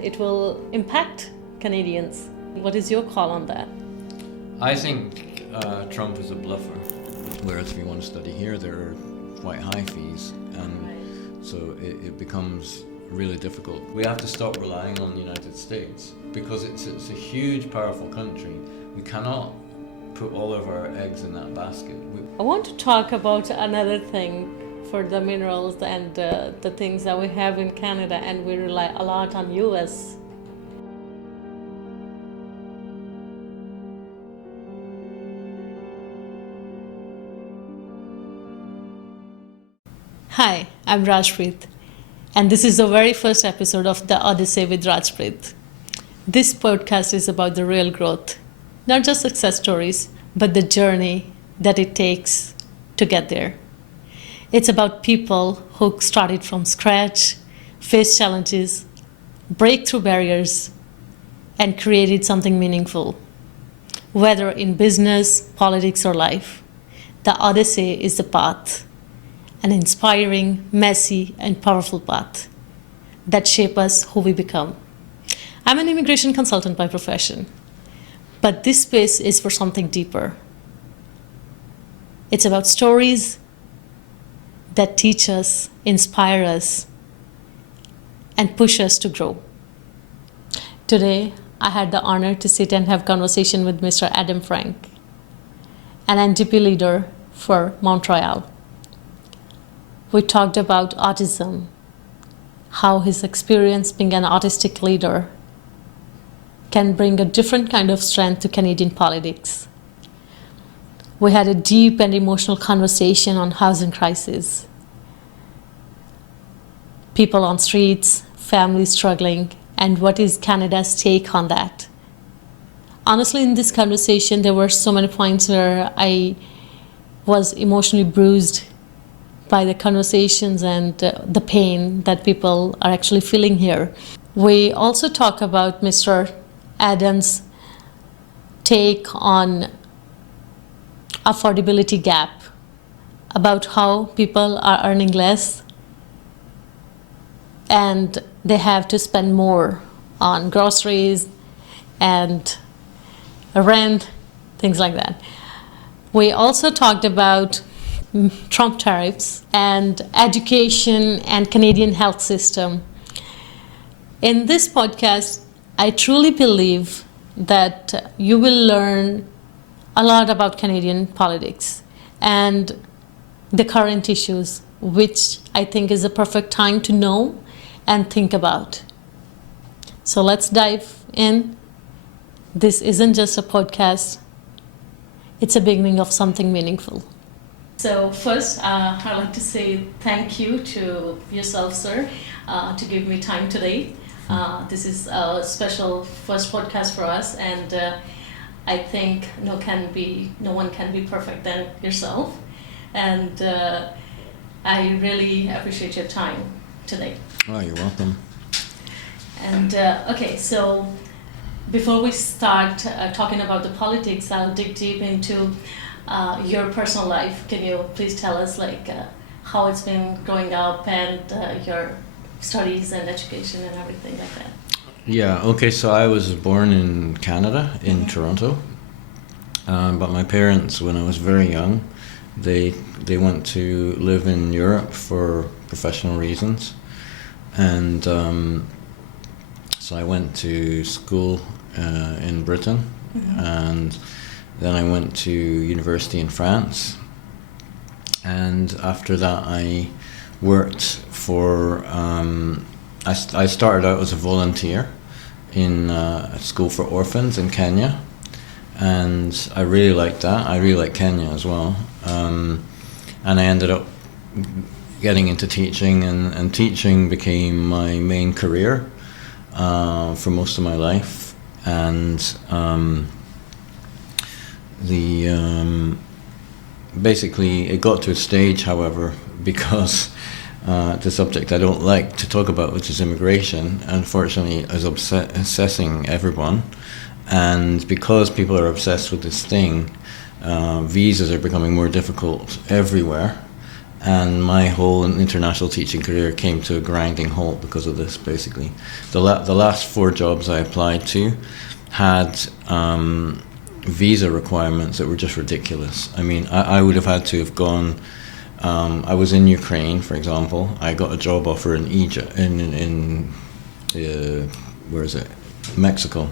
It will impact Canadians. What is your call on that? I think Trump is a bluffer. Whereas if you want to study here, there are quite high fees, and so it becomes really difficult. We have to stop relying on the United States because it's a huge, powerful country. We cannot put all of our eggs in that basket. I want to talk about another thing for the minerals and the things that we have in Canada, and we rely a lot on US. Hi, I'm Rajpreet, and this is the very first episode of the Odyssey with Rajpreet. This podcast is about the real growth, not just success stories, but the journey that it takes to get there. It's about people who started from scratch, faced challenges, break through barriers, and created something meaningful. Whether in business, politics, or life, the Odyssey is the path, an inspiring, messy, and powerful path that shape us who we become. I'm an immigration consultant by profession, but this space is for something deeper. It's about stories that teach us, inspire us, and push us to grow. Today, I had the honor to sit and have conversation with Mr. Adam Frank, an NDP leader for Montreal. We talked about autism, how his experience being an autistic leader can bring a different kind of strength to Canadian politics. We had a deep and emotional conversation on housing crisis, people on streets, families struggling, and what is Canada's take on that. Honestly, in this conversation, there were so many points where I was emotionally bruised by the conversations and the pain that people are actually feeling here. We also talk about Mr. Adams' take on affordability gap, about how people are earning less and they have to spend more on groceries and rent, things like that. We also talked about Trump tariffs and education and Canadian health system. In this podcast, I truly believe that you will learn a lot about Canadian politics and the current issues, which I think is the perfect time to know and think about. So let's dive in. This isn't just a podcast, it's a beginning of something meaningful. So first, I'd like to say thank you to yourself, sir, to give me time today. This is a special first podcast for us, and I think no one can be perfect than yourself, and I really appreciate your time today. Oh, you're welcome. And okay, so before we start talking about the politics, I'll dig deep into your personal life. Can you please tell us how it's been growing up and your studies and education and everything like that? Yeah, okay, so I was born in Canada, in Toronto, but my parents, when I was very young, they went to live in Europe for professional reasons, and so I went to school in Britain, and then I went to university in France, and after that I worked for I started out as a volunteer in a school for orphans in Kenya, and I really liked that. I really like Kenya as well, and I ended up getting into teaching, and teaching became my main career for most of my life, and basically it got to a stage, however, because the subject I don't like to talk about, which is immigration, unfortunately is obsessing everyone, and because people are obsessed with this thing, visas are becoming more difficult everywhere, and my whole international teaching career came to a grinding halt because of this. Basically, the last 4 jobs I applied to had visa requirements that were just ridiculous. I mean, I would have had to have gone. I was in Ukraine, for example. I got a job offer in Egypt, in where is it, Mexico.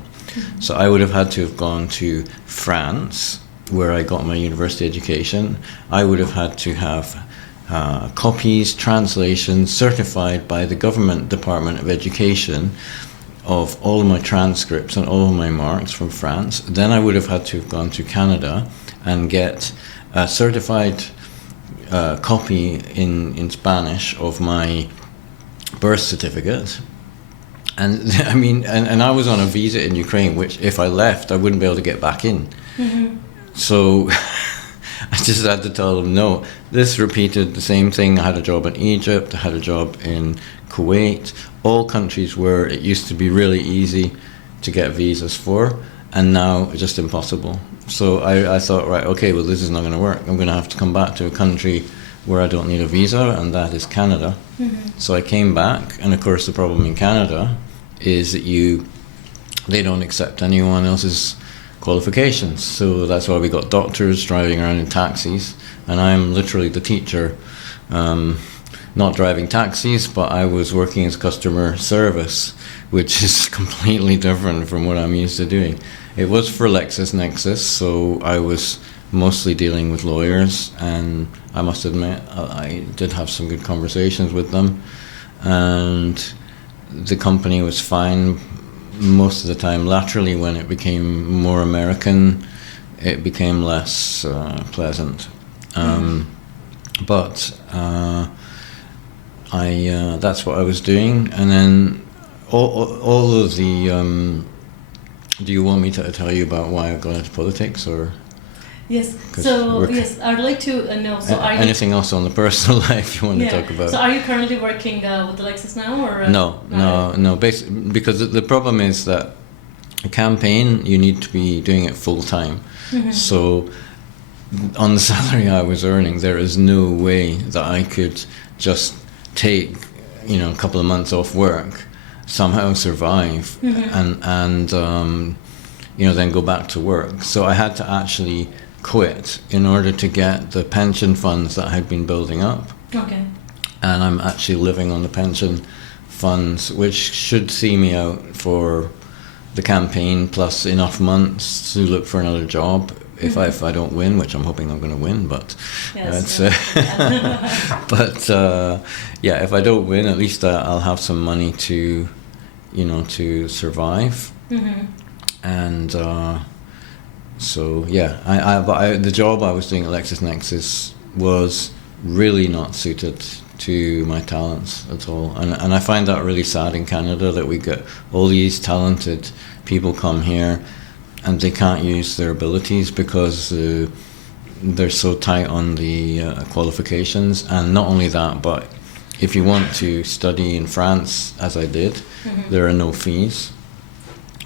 So I would have had to have gone to France, where I got my university education. I would have had to have copies, translations, certified by the government Department of Education of all of my transcripts and all of my marks from France. Then I would have had to have gone to Canada and get a certified copy in Spanish of my birth certificate. And I mean, and I was on a visa in Ukraine, which if I left, I wouldn't be able to get back in. Mm-hmm. So I just had to tell them, no. This repeated the same thing. I had a job in Egypt, I had a job in Kuwait, all countries where it used to be really easy to get visas for, and now it's just impossible. So I thought, right, okay, well, this is not going to work. I'm going to have to come back to a country where I don't need a visa, and that is Canada. Mm-hmm. So I came back, and of course the problem in Canada is that they don't accept anyone else's qualifications. So that's why we got doctors driving around in taxis, and I'm literally the teacher, not driving taxis, but I was working as customer service, which is completely different from what I'm used to doing. It was for LexisNexis, so I was mostly dealing with lawyers, and I must admit I did have some good conversations with them, and the company was fine most of the time. Laterally, when it became more American, it became less pleasant. But that's what I was doing, and then all of the. Do you want me to tell you about why I got into politics, or? Yes. So yes, I'd like to know. So are anything else on the personal life you want to talk about? So are you currently working with Alexis now, or? No. Because the problem is that a campaign, you need to be doing it full time. Mm-hmm. So on the salary I was earning, there is no way that I could just take a couple of months off work, somehow survive, mm-hmm. and then go back to work. So I had to actually quit in order to get the pension funds that I had been building up. Okay. And I'm actually living on the pension funds, which should see me out for the campaign plus enough months to look for another job if I don't win, which I'm hoping I'm going to win, but yes, if I don't win, at least I'll have some money to survive. Mm-hmm. And the job I was doing at LexisNexis was really not suited to my talents at all, and I find that really sad in Canada, that we get all these talented people come here and they can't use their abilities because they're so tight on the qualifications. And not only that, but if you want to study in France, as I did, mm-hmm. there are no fees.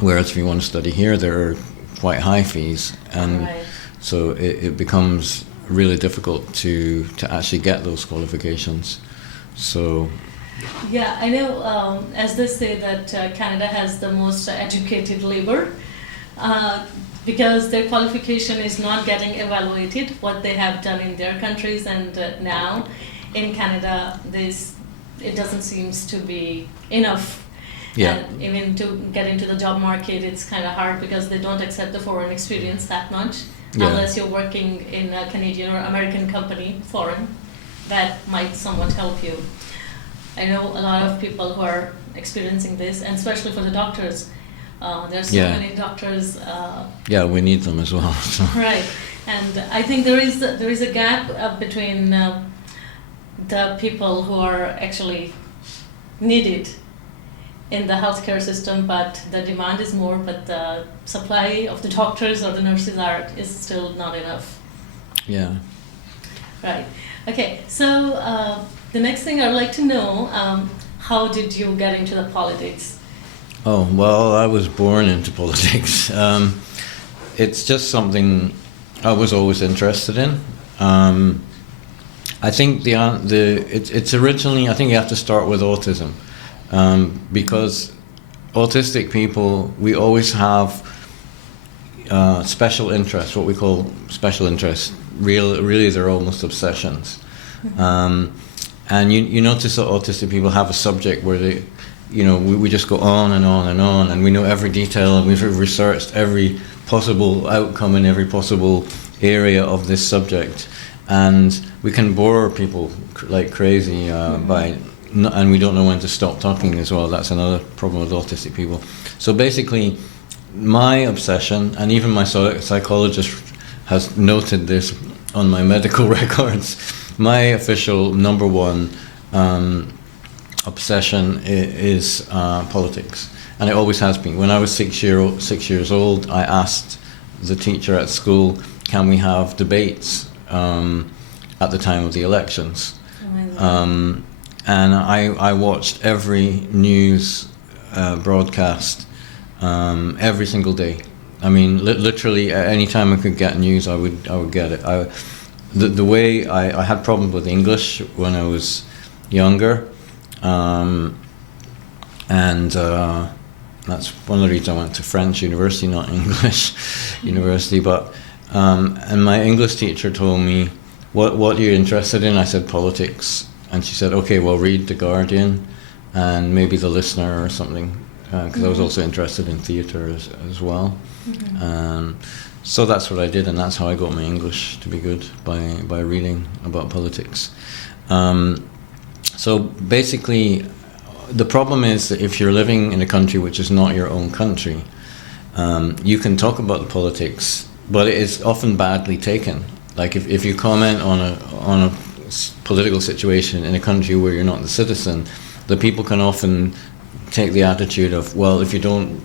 Whereas if you want to study here, there are quite high fees. And right. So it becomes really difficult to actually get those qualifications. So... Yeah, I know, as they say that Canada has the most educated labor, because their qualification is not getting evaluated, what they have done in their countries, and now in Canada it doesn't seem to be enough. Yeah. And even to get into the job market, it's kind of hard because they don't accept the foreign experience that much, unless you're working in a Canadian or American company, foreign, that might somewhat help you. I know a lot of people who are experiencing this, and especially for the doctors. There's so many doctors. We need them as well. So. Right, and I think there is a gap between the people who are actually needed in the healthcare system, but the demand is more, but the supply of the doctors or the nurses is still not enough. Yeah. Right. Okay. So the next thing I'd like to know, how did you get into the politics? Oh, well, I was born into politics. It's just something I was always interested in. I think it's originally, I think you have to start with autism, because autistic people, we always have special interests, what we call special interests. Really, they're almost obsessions. And you notice that autistic people have a subject where they, we just go on and on and on, and we know every detail, and we've researched every possible outcome in every possible area of this subject, and we can bore people like crazy and we don't know when to stop talking as well. That's another problem with autistic people. So basically, my obsession, and even my psychologist has noted this on my medical records, my official number one obsession is politics, and it always has been. When I was 6 years old, I asked the teacher at school, "Can we have debates at the time of the elections?" And I watched every news broadcast every single day. I mean, literally, any time I could get news, I would get it. The way I had problems with English when I was younger, and that's one of the reasons I went to French university, not English university. But and my English teacher told me, "What are you interested in?" I said, "Politics." And she said, "Okay, well, read The Guardian and maybe The Listener or something," because I was also interested in theatre as well. So that's what I did, and that's how I got my English to be good, by reading about politics. So basically, the problem is that if you're living in a country which is not your own country, you can talk about the politics, but it is often badly taken. Like if you comment on a political situation in a country where you're not the citizen, the people can often take the attitude of, well, if you don't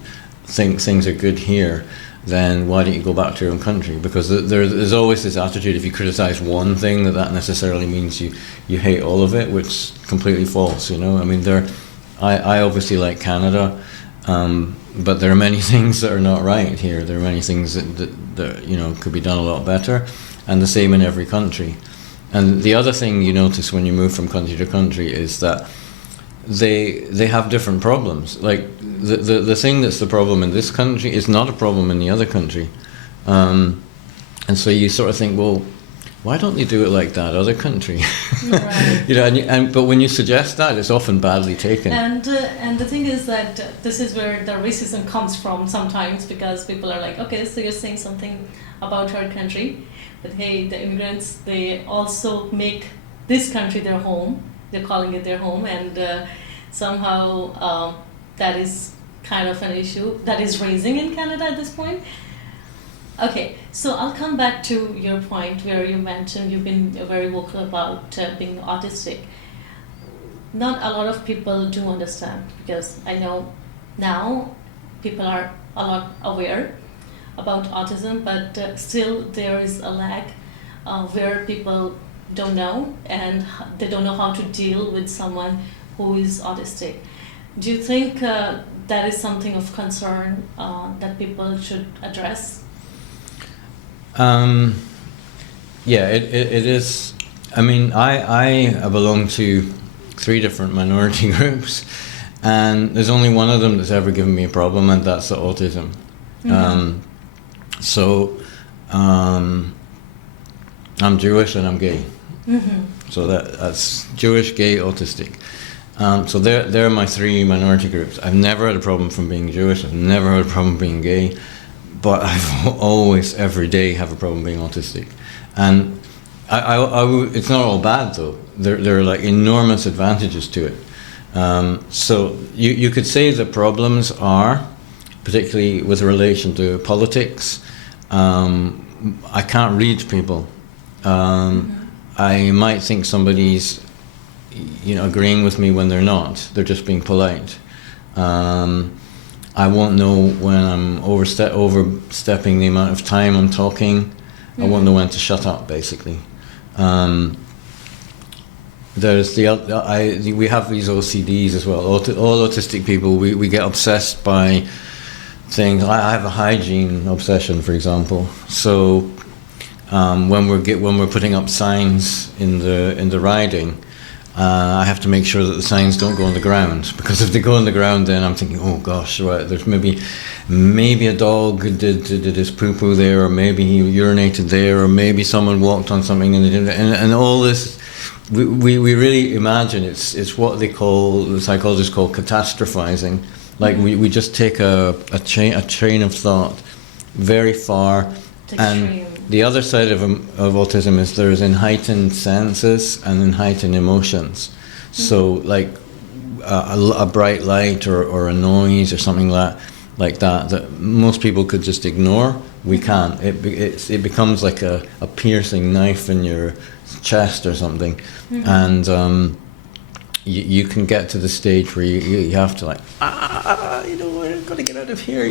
think things are good here, then why don't you go back to your own country? Because there's always this attitude, if you criticize one thing, that necessarily means you hate all of it, which is completely false, I mean, I obviously like Canada, but there are many things that are not right here. There are many things that could be done a lot better, and the same in every country. And the other thing you notice when you move from country to country is that they have different problems. Like the thing that's the problem in this country is not a problem in the other country, and so you sort of think, well, why don't you do it like that other country? Right. But when you suggest that, it's often badly taken. And the thing is that this is where the racism comes from sometimes, because people are like, okay, so you're saying something about our country, but hey, the immigrants, they also make this country their home. They're calling it their home, and somehow that is kind of an issue that is raising in Canada at this point. Okay, so I'll come back to your point where you mentioned you've been very vocal about being autistic. Not a lot of people do understand, because I know now people are a lot aware about autism, but still there is a lag where people don't know, and they don't know how to deal with someone who is autistic. Do you think that is something of concern that people should address? Yeah, it is. I mean, I belong to 3 different minority groups, and there's only one of them that's ever given me a problem, and that's the autism. Mm-hmm. I'm Jewish and I'm gay. Mm-hmm. So that's Jewish, gay, autistic. So they're my 3 minority groups. I've never had a problem from being Jewish. I've never had a problem being gay, but I've always, every day, have a problem being autistic. And it's not all bad though. There are like enormous advantages to it. So you could say the problems are, particularly with relation to politics, I can't read people. I might think somebody's, agreeing with me when they're not. They're just being polite. I won't know when I'm overstepping the amount of time I'm talking. Mm-hmm. I won't know when to shut up, basically. There's we have these OCDs as well. All autistic people, we get obsessed by things. I have a hygiene obsession, for example. So when we're putting up signs in the riding, I have to make sure that the signs don't go on the ground, because if they go on the ground, then I'm thinking, oh gosh, right, there's maybe a dog did his poo-poo there, or maybe he urinated there, or maybe someone walked on something and they did, and all this. We really imagine it's what the psychologists call catastrophizing. Like we just take a train of thought very far. And the other side of autism is there's in heightened senses and in heightened emotions. So like a bright light or a noise or something like that most people could just ignore, we can't. It becomes like a piercing knife in your chest or something. And you can get to the stage where you have to like, we're going to get out of here,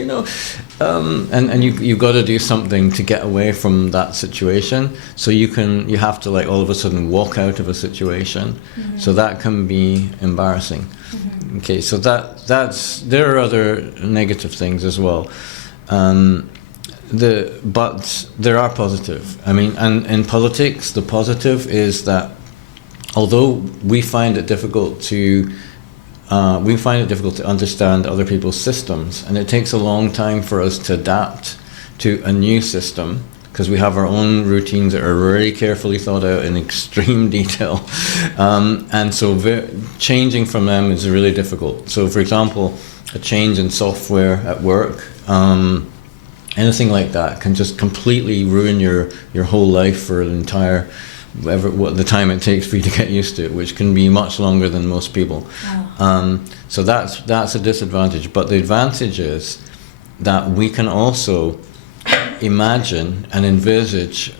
and you've got to do something to get away from that situation. So you have to like all of a sudden walk out of a situation. So that can be embarrassing. Okay, so there are other negative things as well. But there are positive. I mean, and in politics, the positive is that although we find it difficult to understand other people's systems, and it takes a long time for us to adapt to a new system, because we have our own routines that are very carefully thought out in extreme detail, and so changing from them is really difficult. So, for example, a change in software at work, anything like that can just completely ruin your whole life for an entire the time it takes for you to get used to it, which can be much longer than most people. So that's a disadvantage. But the advantage is that we can also imagine and envisage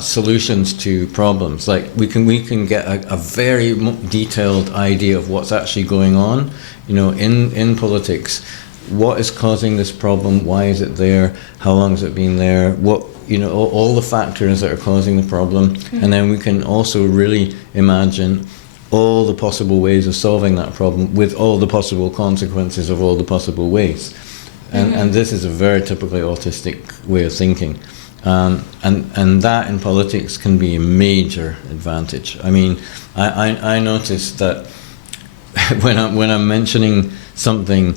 solutions to problems. Like we can get a very detailed idea of what's actually going on, in politics. What is causing this problem? Why is it there? How long has it been there? What all the factors that are causing the problem, and then we can also really imagine all the possible ways of solving that problem with all the possible consequences of all the possible ways. And this is a very typically autistic way of thinking. And that in politics can be a major advantage. I mean, I noticed that when I'm mentioning something,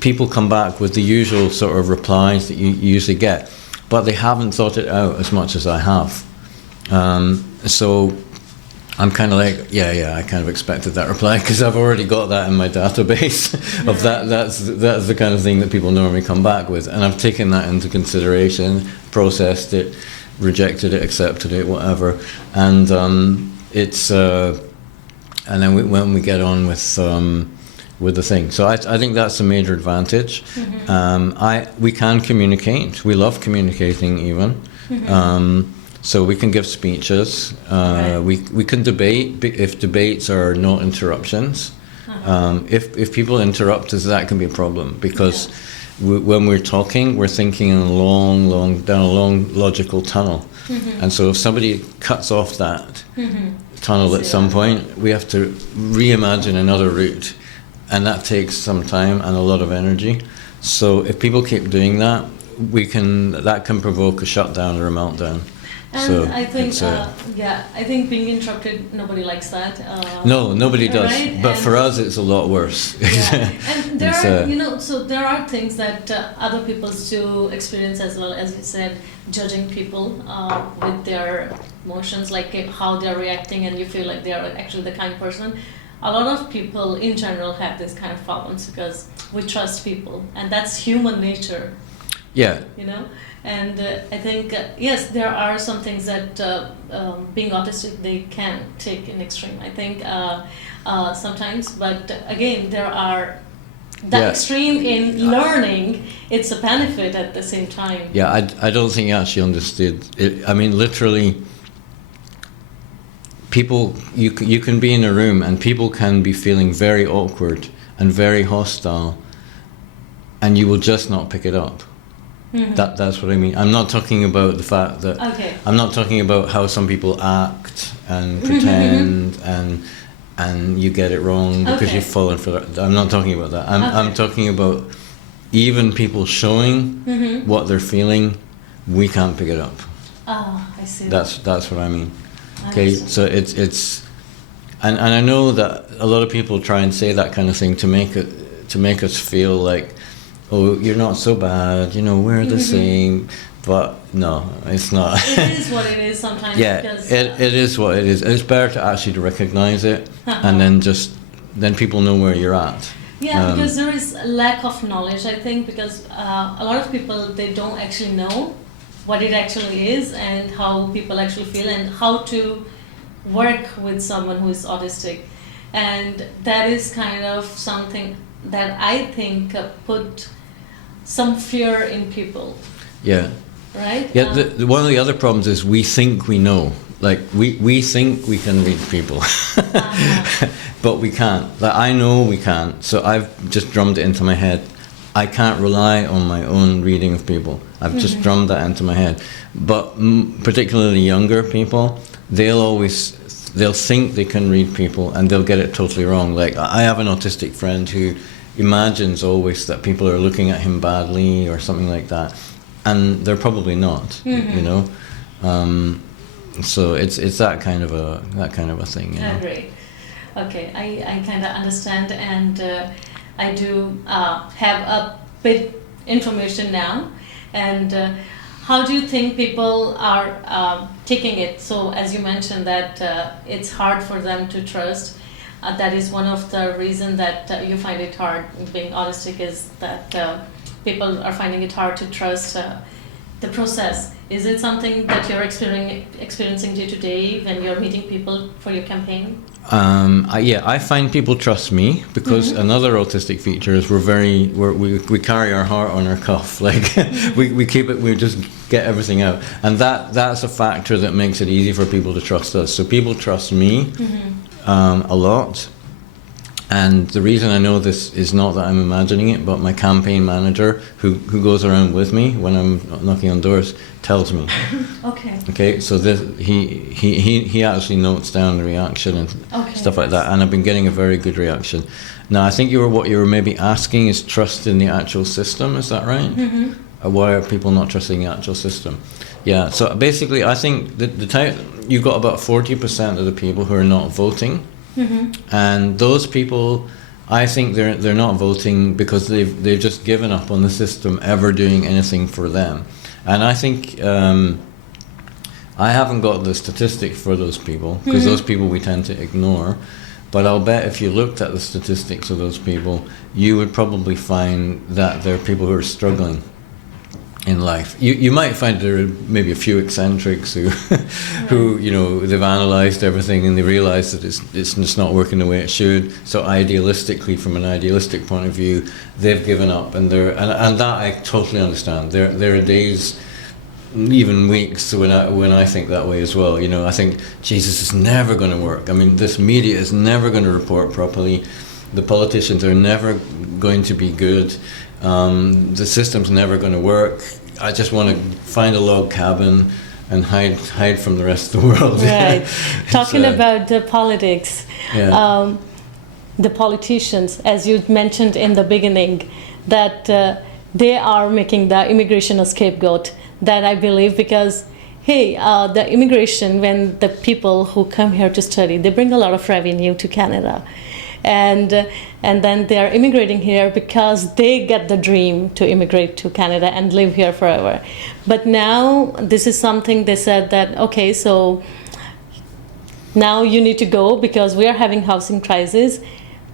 people come back with the usual sort of replies that you usually get, but they haven't thought it out as much as I have. So I'm kind of like, yeah, I kind of expected that reply, because I've already got that in my database of that. That's the kind of thing that people normally come back with, and I've taken that into consideration, processed it, rejected it, accepted it, whatever, and it's and then when we get on with the thing. So I think that's a major advantage. We can communicate. We love communicating even. So we can give speeches. We can debate if debates are not interruptions. If people interrupt us, that can be a problem, because when we're talking, we're thinking in down a long logical tunnel. And so if somebody cuts off that tunnel at some point, we have to reimagine another route. And that takes some time and a lot of energy. So if people keep doing that, that can provoke a shutdown or a meltdown. And so I think, I think being interrupted, nobody likes that. No, nobody does. Right? But for us, it's a lot worse. And there are, so there are things that other people do experience as well, as you said, judging people with their emotions, like how they're reacting, and you feel like they're actually the kind person. A lot of people in general have this kind of problems because we trust people, and that's human nature. Yeah. And I think, yes, there are some things that being autistic, they can take in extreme, I think, sometimes. But again, there are extreme in learning, it's a benefit at the same time. Yeah, I don't think you actually understood it. I mean, literally, people, you can be in a room and people can be feeling very awkward and very hostile, and you will just not pick it up. That's what I mean. I'm not talking about the fact that I'm not talking about how some people act and pretend and you get it wrong because you've fallen for that. I'm not talking about that. I'm talking about even people showing what they're feeling, we can't pick it up. Ah, I see. That's what I mean. I Okay, understand. so it's and I know that a lot of people try and say that kind of thing to make us feel like, oh, you're not so bad, you know, we're the same. But no, it's not. It is what it is sometimes. Yeah, Because, it is what it is. It's better to actually to recognize it, and then people know where you're at. Yeah, because there is a lack of knowledge, I think, because a lot of people, they don't actually know what it actually is and how people actually feel and how to work with someone who is autistic. And that is kind of something that I think put some fear in people, Yeah. right? Yeah, one of the other problems is we think we know. Like, we think we can read people, but we can't. Like, I know we can't, so I've just drummed it into my head. I can't rely on my own reading of people. I've just drummed that into my head. But particularly younger people, they'll think they can read people and they'll get it totally wrong. Like, I have an autistic friend who imagines always that people are looking at him badly or something like that, and they're probably not. You know. So it's that kind of a thing. You know? Great. Okay, I kind of understand, and I do have a bit information now. And how do you think people are taking it? So as you mentioned that it's hard for them to trust. That is one of the reasons that you find it hard being autistic, is that people are finding it hard to trust the process. Is it something that you're experiencing day to day when you're meeting people for your campaign? I find people trust me because another autistic feature is we carry our heart on our cuff. Like we keep it, we just get everything out, and that's a factor that makes it easy for people to trust us. So people trust me a lot. And the reason I know this is not that I'm imagining it, but my campaign manager, who goes around with me when I'm knocking on doors, tells me. Okay. Okay, so he actually notes down the reaction and stuff like that, and I've been getting a very good reaction. Now, I think what you were maybe asking is trust in the actual system. Is that right? Why are people not trusting the actual system? Yeah. So basically, I think you've got about 40% of the people who are not voting. And those people, I think they're not voting because they've just given up on the system ever doing anything for them. And I think I haven't got the statistic for those people because those people we tend to ignore. But I'll bet if you looked at the statistics of those people, you would probably find that there are people who are struggling in life. You might find there are maybe a few eccentrics who you know, they've analysed everything and they realise that it's just not working the way it should. So idealistically, from an idealistic point of view, they've given up, and that I totally understand. There are days, even weeks, when I think that way as well. You know, I think Jesus is never going to work. I mean, this media is never going to report properly. The politicians are never going to be good. The system's never going to work. I just want to find a log cabin and hide from the rest of the world. Right. Talking about the politics, Yeah. the politicians, as you mentioned in the beginning, that they are making the immigration a scapegoat. That I believe because, hey, the immigration, when the people who come here to study, they bring a lot of revenue to Canada. And then they are immigrating here because they get the dream to immigrate to Canada and live here forever. But now this is something they said that, okay, so now you need to go because we are having housing crisis.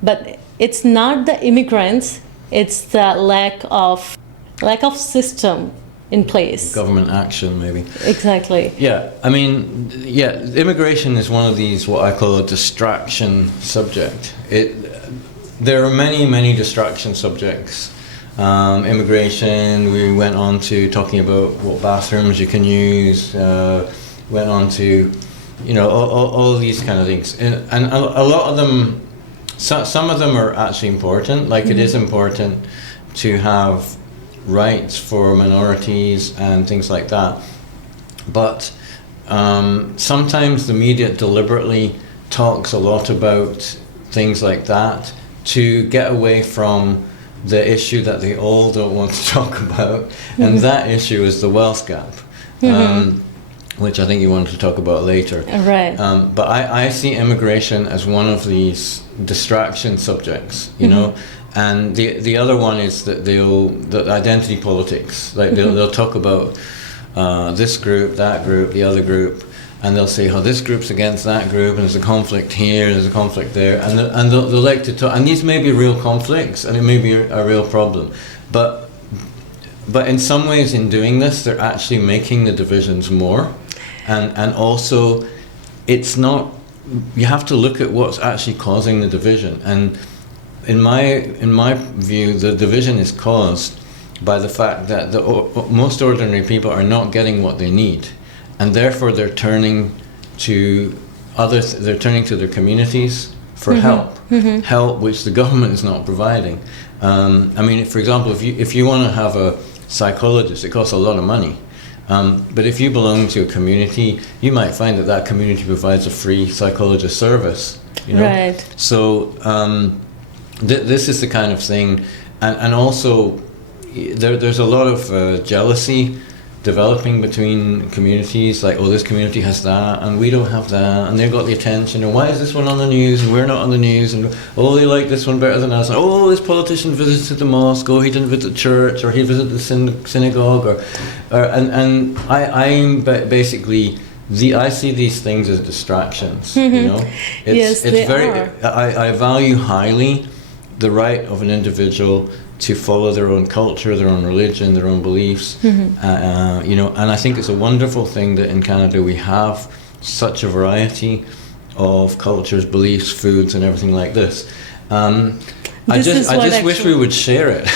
But it's not the immigrants, it's the lack of system in place. Government action, maybe. Exactly. Yeah, I mean, yeah, immigration is one of these, what I call a distraction subject. There are many distraction subjects. Immigration, we went on to talking about what bathrooms you can use, went on to, you know, all these kind of things. And a lot of them, some of them are actually important, like it is important to have rights for minorities and things like that, but sometimes the media deliberately talks a lot about things like that to get away from the issue that they all don't want to talk about, and that issue is the wealth gap. which I think you wanted to talk about later. Right. But I see immigration as one of these distraction subjects, you know. And the other one is that the identity politics. Like they'll talk about this group, that group, the other group, and they'll say, "Oh, this group's against that group, and there's a conflict here, there's a conflict there," and they'll like to talk. And these may be real conflicts, and it may be a real problem, but in some ways, in doing this, they're actually making the divisions more, and also, it's not. You have to look at what's actually causing the division, and in my view, the division is caused by the fact that most ordinary people are not getting what they need, and therefore they're turning to others. They're turning to their communities for help which the government is not providing. I mean, for example, if you want to have a psychologist, it costs a lot of money. But if you belong to a community, you might find that community provides a free psychologist service. You know? Right. So this is the kind of thing, and also there's a lot of jealousy developing between communities. Like, oh, this community has that, and we don't have that, and they've got the attention. And why is this one on the news and we're not on the news? And oh, they like this one better than us. And oh, this politician visited the mosque. Oh, he didn't visit church, or he visited the synagogue, and I'm basically. I see these things as distractions. You know, Yes, they are. I value highly the right of an individual to follow their own culture, their own religion, their own beliefs. You know, and I think it's a wonderful thing that in Canada we have such a variety of cultures, beliefs, foods, and everything like this. I just wish we would share it.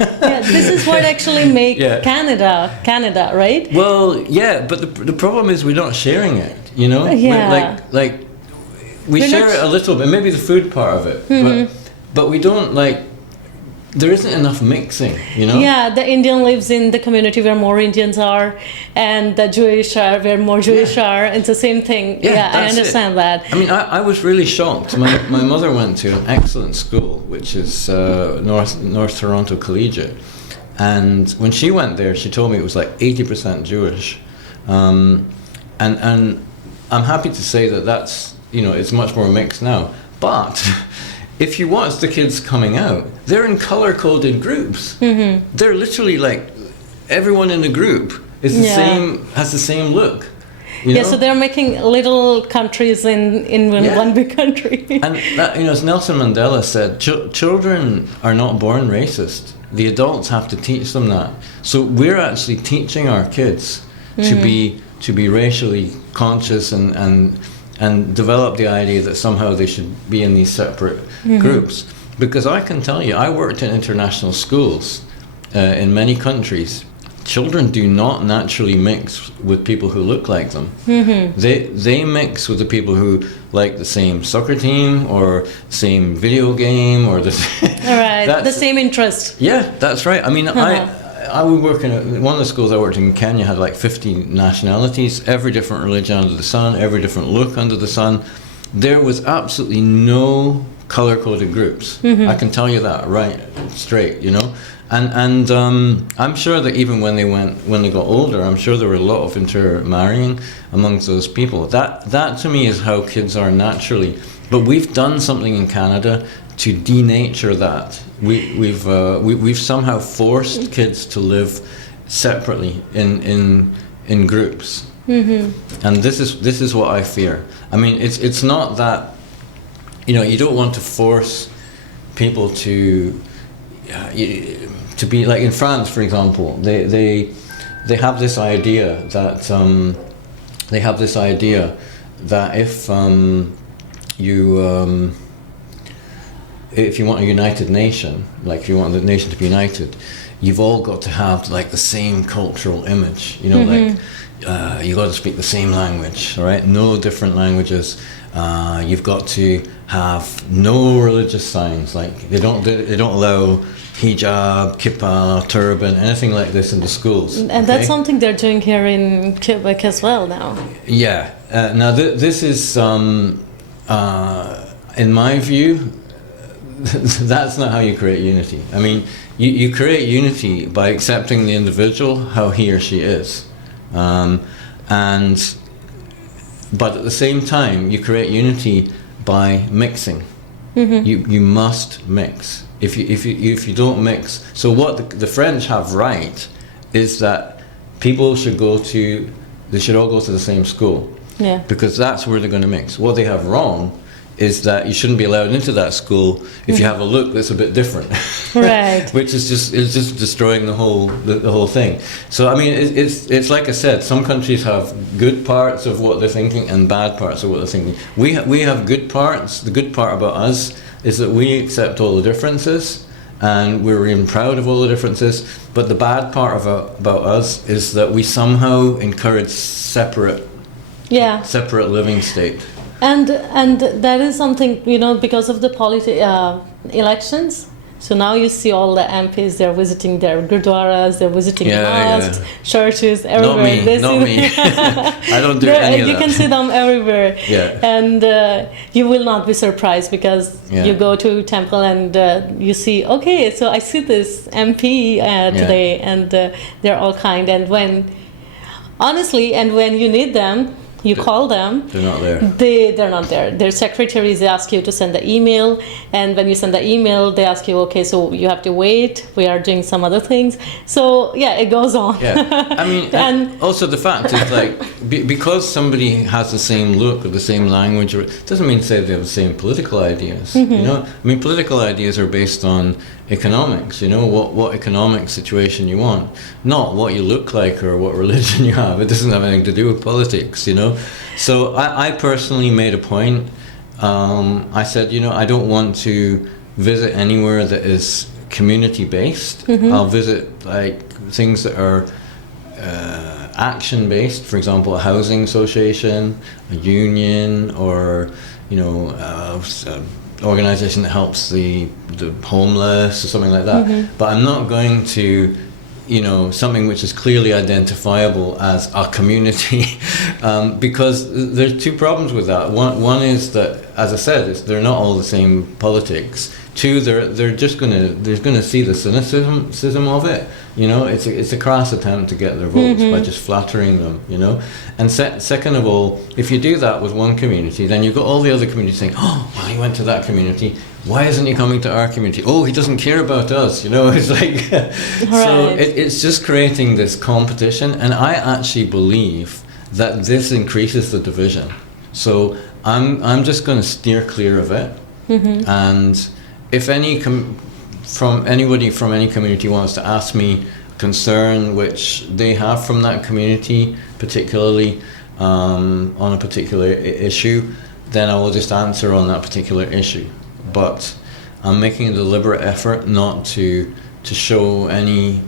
Yeah, this is what actually makes Canada, right? Well, yeah, but the problem is we're not sharing it, you know? Yeah. Like we share it a little bit, maybe the food part of it, but we don't, like, there isn't enough mixing, you know? Yeah, the Indian lives in the community where more Indians are, and the Jewish are where more Jewish are. It's the same thing. Yeah, I understand that. I mean, I was really shocked. My mother went to an excellent school, which is North Toronto Collegiate. And when she went there, she told me it was like 80% Jewish. And I'm happy to say that that's, you know, it's much more mixed now. But if you watch the kids coming out, they're in color-coded groups. They're literally like, everyone in the group is the same, has the same look. You know? So they're making little countries in one big country. And that, you know, as Nelson Mandela said, children are not born racist. The adults have to teach them that. So we're actually teaching our kids to be racially conscious and develop the idea that somehow they should be in these separate groups. Because I can tell you, I worked in international schools in many countries. Children do not naturally mix with people who look like them. They mix with the people who like the same soccer team or same video game or the same interest. Yeah, that's right. I mean, I would work in one of the schools I worked in Kenya had like 50 nationalities, every different religion under the sun, every different look under the sun. There was absolutely no color-coded groups. I can tell you that right straight, you know. And I'm sure that even when they got older, I'm sure there were a lot of intermarrying amongst those people. That to me is how kids are naturally. But we've done something in Canada to denature that. We've somehow forced kids to live separately in groups. And this is what I fear. I mean, it's not that, you know, you don't want to force people to be like in France, for example. They have this idea that if you want a united nation, like if you want the nation to be united, you've all got to have like the same cultural image, you know, like you got to speak the same language, all right? No different languages. You've got to have no religious signs, like they don't allow hijab, kippah, turban, anything like this in the schools. And that's something they're doing here in Quebec as well now. Yeah. Now this is, in my view, that's not how you create unity. I mean, you create unity by accepting the individual how he or she is. But at the same time, you create unity by mixing. You must mix. If you don't mix, so what the French have right is that people they should all go to the same school. Yeah. Because that's where they're going to mix. What they have wrong is that you shouldn't be allowed into that school if you have a look that's a bit different. Right. Which is just destroying the whole thing. So I mean, it's like I said, some countries have good parts of what they're thinking and bad parts of what they're thinking. We have good parts. The good part about us is that we accept all the differences, and we're even proud of all the differences. But the bad part about us is that we somehow encourage separate living state. And that is something, because of the elections. So now you see all the MPs, they're visiting their gurdwaras, they're visiting mosques, churches, everywhere. Not me. I don't do any of that. You can see them everywhere. Yeah. And you will not be surprised because you go to temple and you see, okay, so I see this MP today, and they're all kind. And when you need them, you call them. They're not there. They're not there. Their secretaries ask you to send the email, and when you send the email, they ask you, okay, so you have to wait. We are doing some other things. So it goes on. Yeah, I mean, and also the fact is because somebody has the same look or the same language, it doesn't mean to say they have the same political ideas. I mean, political ideas are based on economics. What economic situation you want, not what you look like or what religion you have. It doesn't have anything to do with politics. So I personally made a point. I said, I don't want to visit anywhere that is community based. I'll visit like things that are action based. For example, a housing association, a union, or organization that helps the homeless or something like that. But I'm not going to something which is clearly identifiable as a community, because there's two problems with that. One is that, as I said, they're not all the same politics. Two, they're going to see the cynicism of it. It's a crass attempt to get their votes by just flattering them. And second of all, if you do that with one community, then you've got all the other communities saying, oh, well, he went to that community. Why isn't he coming to our community? Oh, he doesn't care about us. It's like so. It's just creating this competition, and I actually believe that this increases the division. So I'm just going to steer clear of it, and if anybody from any community wants to ask me a concern which they have from that community, particularly on a particular issue, then I will just answer on that particular issue. But I'm making a deliberate effort not to show any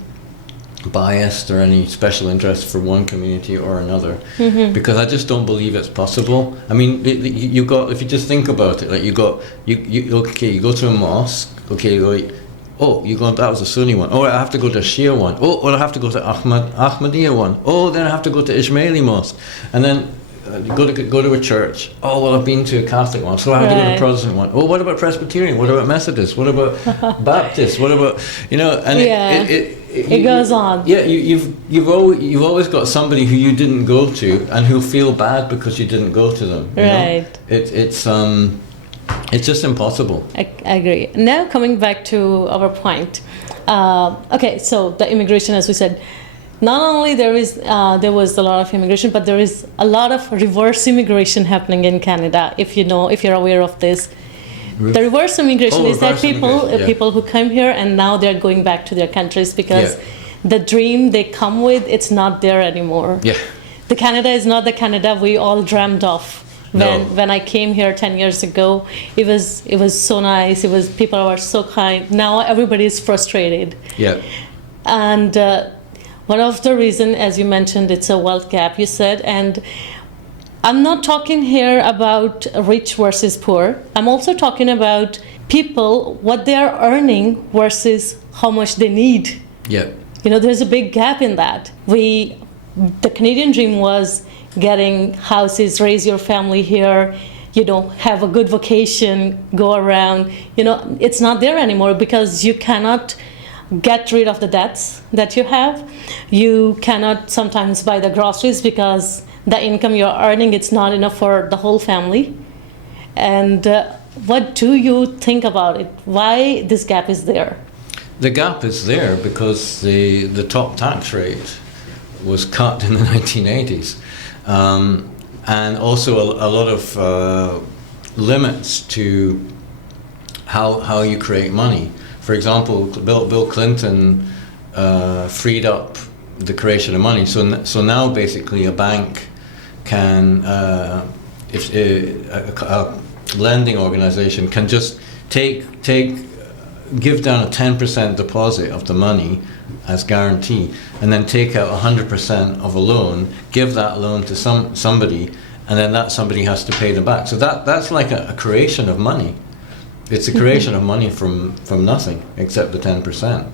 bias or any special interest for one community or another, because I just don't believe it's possible. I mean, you got, if you just think about it, like you go to a mosque, that was a Sunni one. Oh, I have to go to a Shia one. Oh, I have to go to Ahmadiyya one. Oh, then I have to go to Ismaili mosque, and then go to a church. Oh, well, I've been to a Catholic one, so I have to go to a Protestant one. Oh, what about Presbyterian? What about Methodist? What about Baptist? What about and it goes on. Yeah, you've always got somebody who you didn't go to and who'll feel bad because you didn't go to them. Right. It's just impossible. I agree. Now coming back to our point. Okay, so the immigration, as we said. Not only there was a lot of immigration, but there is a lot of reverse immigration happening in Canada. If you're aware of this, the reverse immigration is that people who come here and now they're going back to their countries because the dream they come with, it's not there anymore. Yeah, the Canada is not the Canada we all dreamed of. When I came here 10 years ago, it was so nice. People were so kind. Now everybody is frustrated. Yeah, and. One of the reasons, as you mentioned, it's a wealth gap, you said, and I'm not talking here about rich versus poor. I'm also talking about people, what they are earning versus how much they need. Yeah. There's a big gap in that. The Canadian dream was getting houses, raise your family here, have a good vocation, go around. It's not there anymore because you cannot get rid of the debts that you have. You cannot sometimes buy the groceries because the income you're earning, it's not enough for the whole family. And what do you think about it? Why this gap is there? The gap is there because the top tax rate was cut in the 1980s. And also a lot of limits to how you create money. For example, Bill Clinton freed up the creation of money. So now basically a bank can, if a lending organization can just give down a 10% deposit of the money as guarantee, and then take out 100% of a loan, give that loan to somebody, and then that somebody has to pay them back. So that's like a creation of money. It's a creation of money from nothing except the 10%.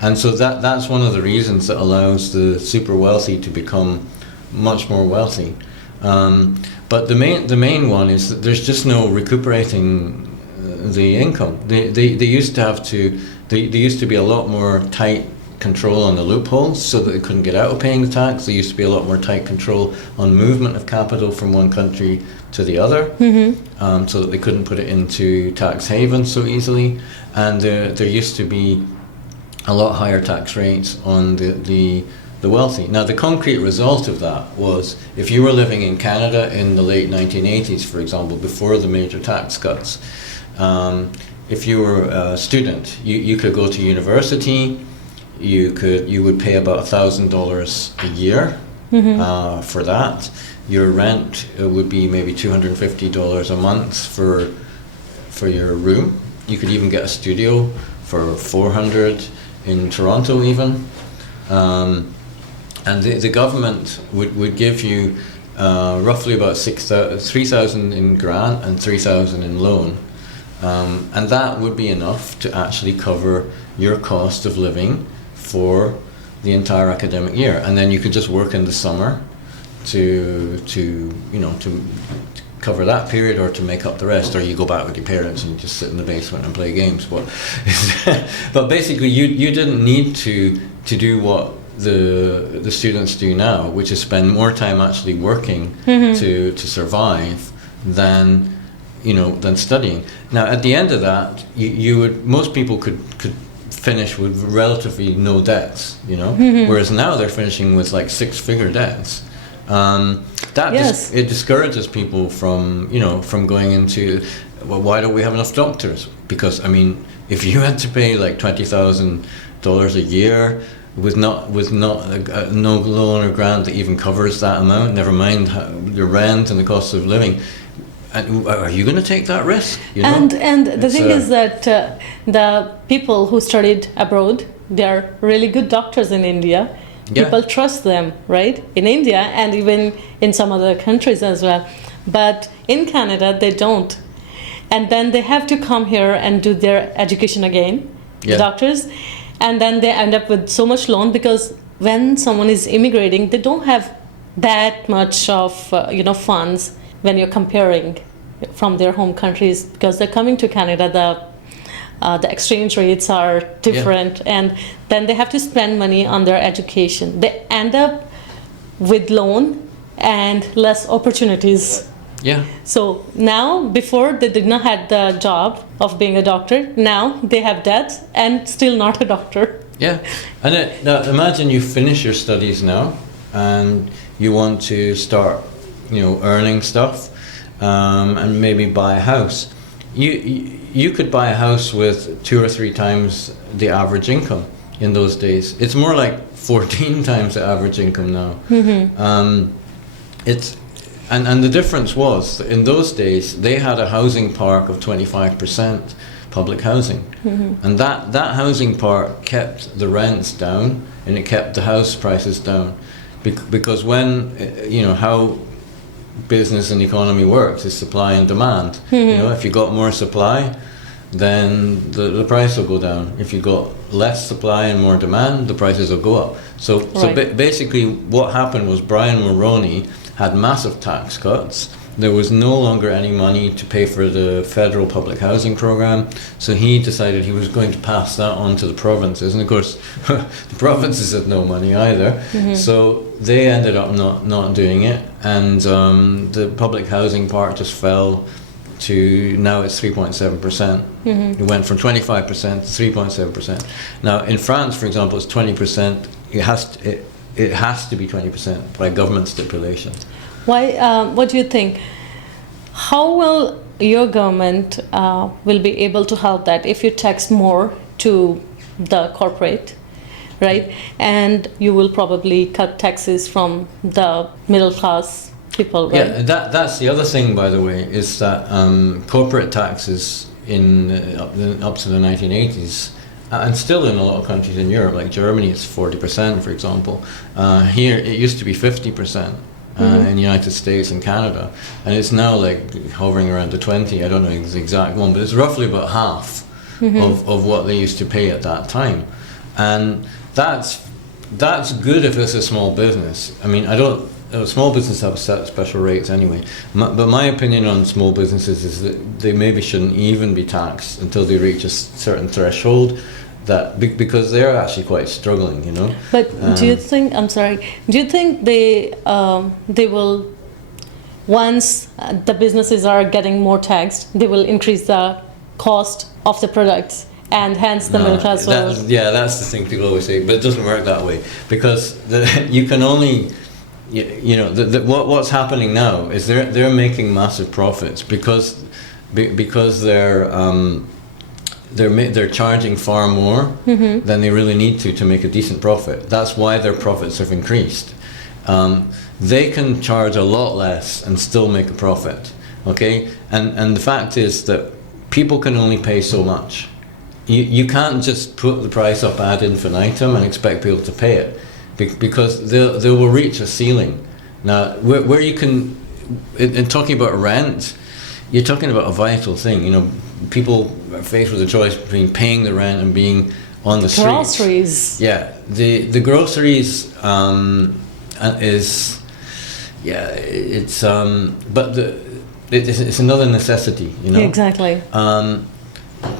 And so that's one of the reasons that allows the super wealthy to become much more wealthy. But the main one is that there's just no recuperating the income. They used to be a lot more tight control on the loopholes so that they couldn't get out of paying the tax. There used to be a lot more tight control on movement of capital from one country to the other, so that they couldn't put it into tax havens so easily. And there used to be a lot higher tax rates on the wealthy. Now, the concrete result of that was, if you were living in Canada in the late 1980s, for example, before the major tax cuts, if you were a student, you could go to university. You would pay about $1,000 a year for that. Your rent would be maybe $250 a month for your room. You could even get a studio for $400 in Toronto even. And the government would give you roughly about $3,000 in grant and $3,000 in loan. And that would be enough to actually cover your cost of living for the entire academic year. And then you could just work in the summer to cover that period, or to make up the rest, or you go back with your parents and you just sit in the basement and play games. But basically you didn't need to do what the students do now, which is spend more time actually working to survive than studying. Now, at the end of that, most people could finish with relatively no debts, whereas now they're finishing with like six-figure debts. It discourages people from going into, well, why don't we have enough doctors? Because if you had to pay like $20,000 a year with no loan or grant that even covers that amount, never mind the rent and the cost of living, and are you going to take that risk? And the thing is that the people who studied abroad, they are really good doctors in India. Yeah. People trust them, right? In India and even in some other countries as well. But in Canada, they don't. And then they have to come here and do their education again, the doctors. And then they end up with so much loan, because when someone is immigrating, they don't have that much of funds when you're comparing from their home countries, because they're coming to Canada. The exchange rates are different, and then they have to spend money on their education. They end up with loan and less opportunities. Yeah. So now, before they did not have the job of being a doctor, now they have debts and still not a doctor. Yeah. And now imagine you finish your studies now and you want to start, earning stuff, and maybe buy a house. You could buy a house with 2 or 3 times the average income in those days. It's more like 14 times the average income now. And the difference was, in those days, they had a housing park of 25% public housing. And that housing park kept the rents down, and it kept the house prices down. Because when, how business and economy works is supply and demand. If you got more supply, then the price will go down. If you got less supply and more demand, the prices will go up. So basically what happened was Brian Mulroney had massive tax cuts, there was no longer any money to pay for the federal public housing program, so he decided he was going to pass that on to the provinces. And of course, the provinces had no money either, so they ended up not doing it, and the public housing part just fell to, now it's 3.7%. It went from 25% to 3.7%. Now in France, for example, it's 20%. It has to be 20% by government stipulation. Why? What do you think? How will your government will be able to help that if you tax more to the corporate, right? And you will probably cut taxes from the middle class people, right? Yeah, that's the other thing, by the way, is that corporate taxes up to the 1980s, and still in a lot of countries in Europe, like Germany, it's 40%, for example. Here, it used to be 50%. In the United States and Canada, and it's now like hovering around the 20. I don't know the exact one, but it's roughly about half of what they used to pay at that time, and that's good if it's a small business. I mean, small businesses have set special rates anyway, but my opinion on small businesses is that they maybe shouldn't even be taxed until they reach a certain threshold. Because they're actually quite struggling, you know. But do you think? I'm sorry. Do you think they will, once the businesses are getting more taxed, they will increase the cost of the products, and hence the middle class will? That's the thing people always say, but it doesn't work that way, because you can only, what's happening now is they're making massive profits because they're charging far more than they really need to make a decent profit. That's why their profits have increased. They can charge a lot less and still make a profit, okay? And the fact is that people can only pay so much. You can't just put the price up ad infinitum and expect people to pay it, because they will reach a ceiling. Now, where you can, in talking about rent, you're talking about a vital thing, you know. People are faced with a choice between paying the rent and being on the streets. Groceries. Yeah, the groceries it's another necessity, you know. Exactly.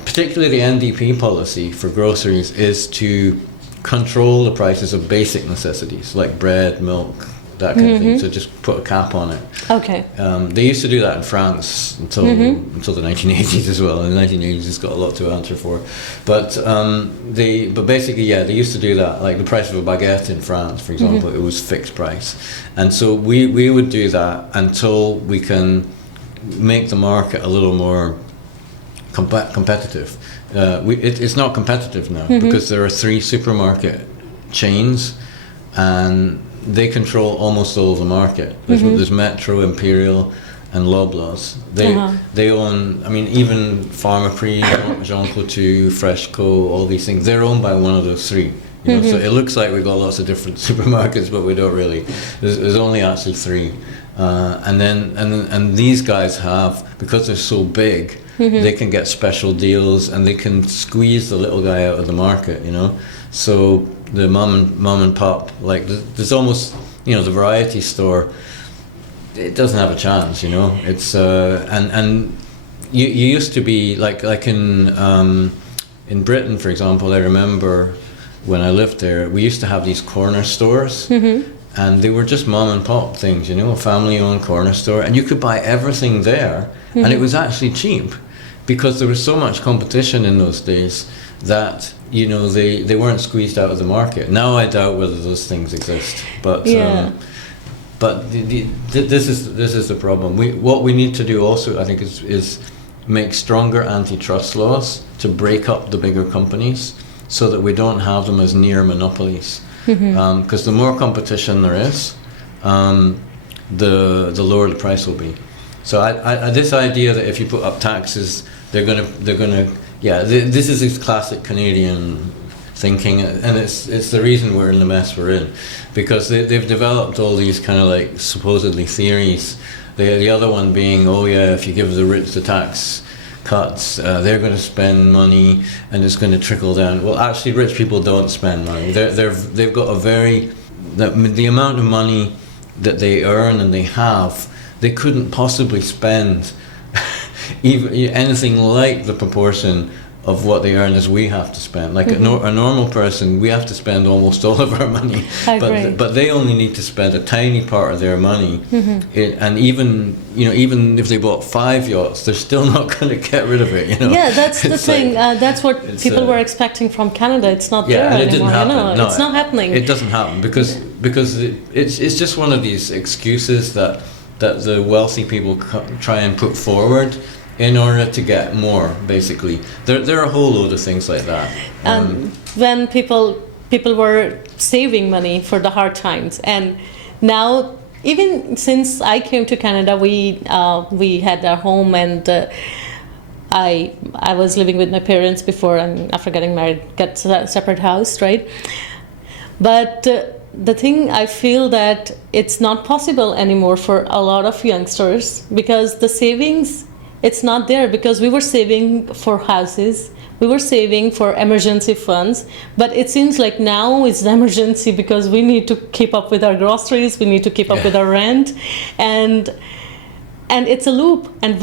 Particularly the NDP policy for groceries is to control the prices of basic necessities like bread, milk, that kind of thing. So just put a cap on it. Okay. They used to do that in France until the 1980s as well. In the 1980s, it's got a lot to answer for. But basically, they used to do that. Like the price of a baguette in France, for example, it was fixed price. And so we would do that until we can make the market a little more competitive. It's not competitive now because there are 3 supermarket chains, and they control almost all of the market. There's Metro, Imperial, and Loblaws. They own, I mean, even Pharmaprix, Jean Coutu, Freshco, all these things, they're owned by one of those 3. You know, so it looks like we've got lots of different supermarkets, but we don't really. There's only actually 3. And these guys have, because they're so big, they can get special deals and they can squeeze the little guy out of the market, you know. So the mom and pop, like there's almost, you know, the variety store, it doesn't have a chance, you know. It's and you used to be like in Britain, for example. I remember when I lived there, we used to have these corner stores, and they were just mom and pop things, you know, a family-owned corner store, and you could buy everything there, and it was actually cheap because there was so much competition in those days that, you know, they weren't squeezed out of the market. Now I doubt whether those things exist, but this is the problem. What we need to do also, I think, is make stronger antitrust laws to break up the bigger companies so that we don't have them as near monopolies. Because the more competition there is, the lower the price will be. So this idea that if you put up taxes, they're gonna this is this classic Canadian thinking, and it's the reason we're in the mess we're in, because they've developed all these kind of like supposedly theories. The other one being, if you give the rich the tax cuts, they're going to spend money and it's going to trickle down. Well, actually, rich people don't spend money. They've got the amount of money that they earn and they have, they couldn't possibly spend even anything like the proportion of what they earn as we have to spend. Like a normal person, we have to spend almost all of our money, but they only need to spend a tiny part of their money. And even if they bought 5 yachts, they're still not going to get rid of it. Yeah, that's the thing. That's what people were expecting from Canada. It's not there and it anymore. didn't happen. No, it's not happening. It doesn't happen because it's just one of these excuses that the wealthy people try and put forward in order to get more. Basically, there are a whole load of things like that. When people were saving money for the hard times, and now even since I came to Canada, we had our home, and I was living with my parents before, and after getting married, got a separate house, right? But the thing, I feel that it's not possible anymore for a lot of youngsters because the savings, it's not there, because we were saving for houses, we were saving for emergency funds, but it seems like now it's an emergency because we need to keep up with our groceries, we need to keep up with our rent, and it's a loop, and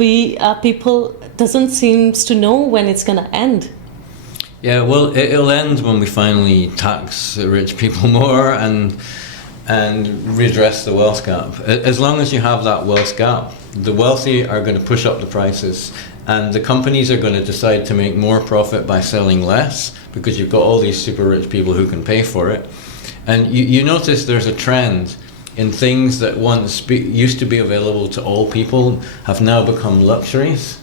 people doesn't seem to know when it's going to end. Yeah, well, it'll end when we finally tax rich people more and redress the wealth gap. As long as you have that wealth gap, the wealthy are going to push up the prices, and the companies are going to decide to make more profit by selling less because you've got all these super rich people who can pay for it. And you notice there's a trend in things that once used to be available to all people have now become luxuries.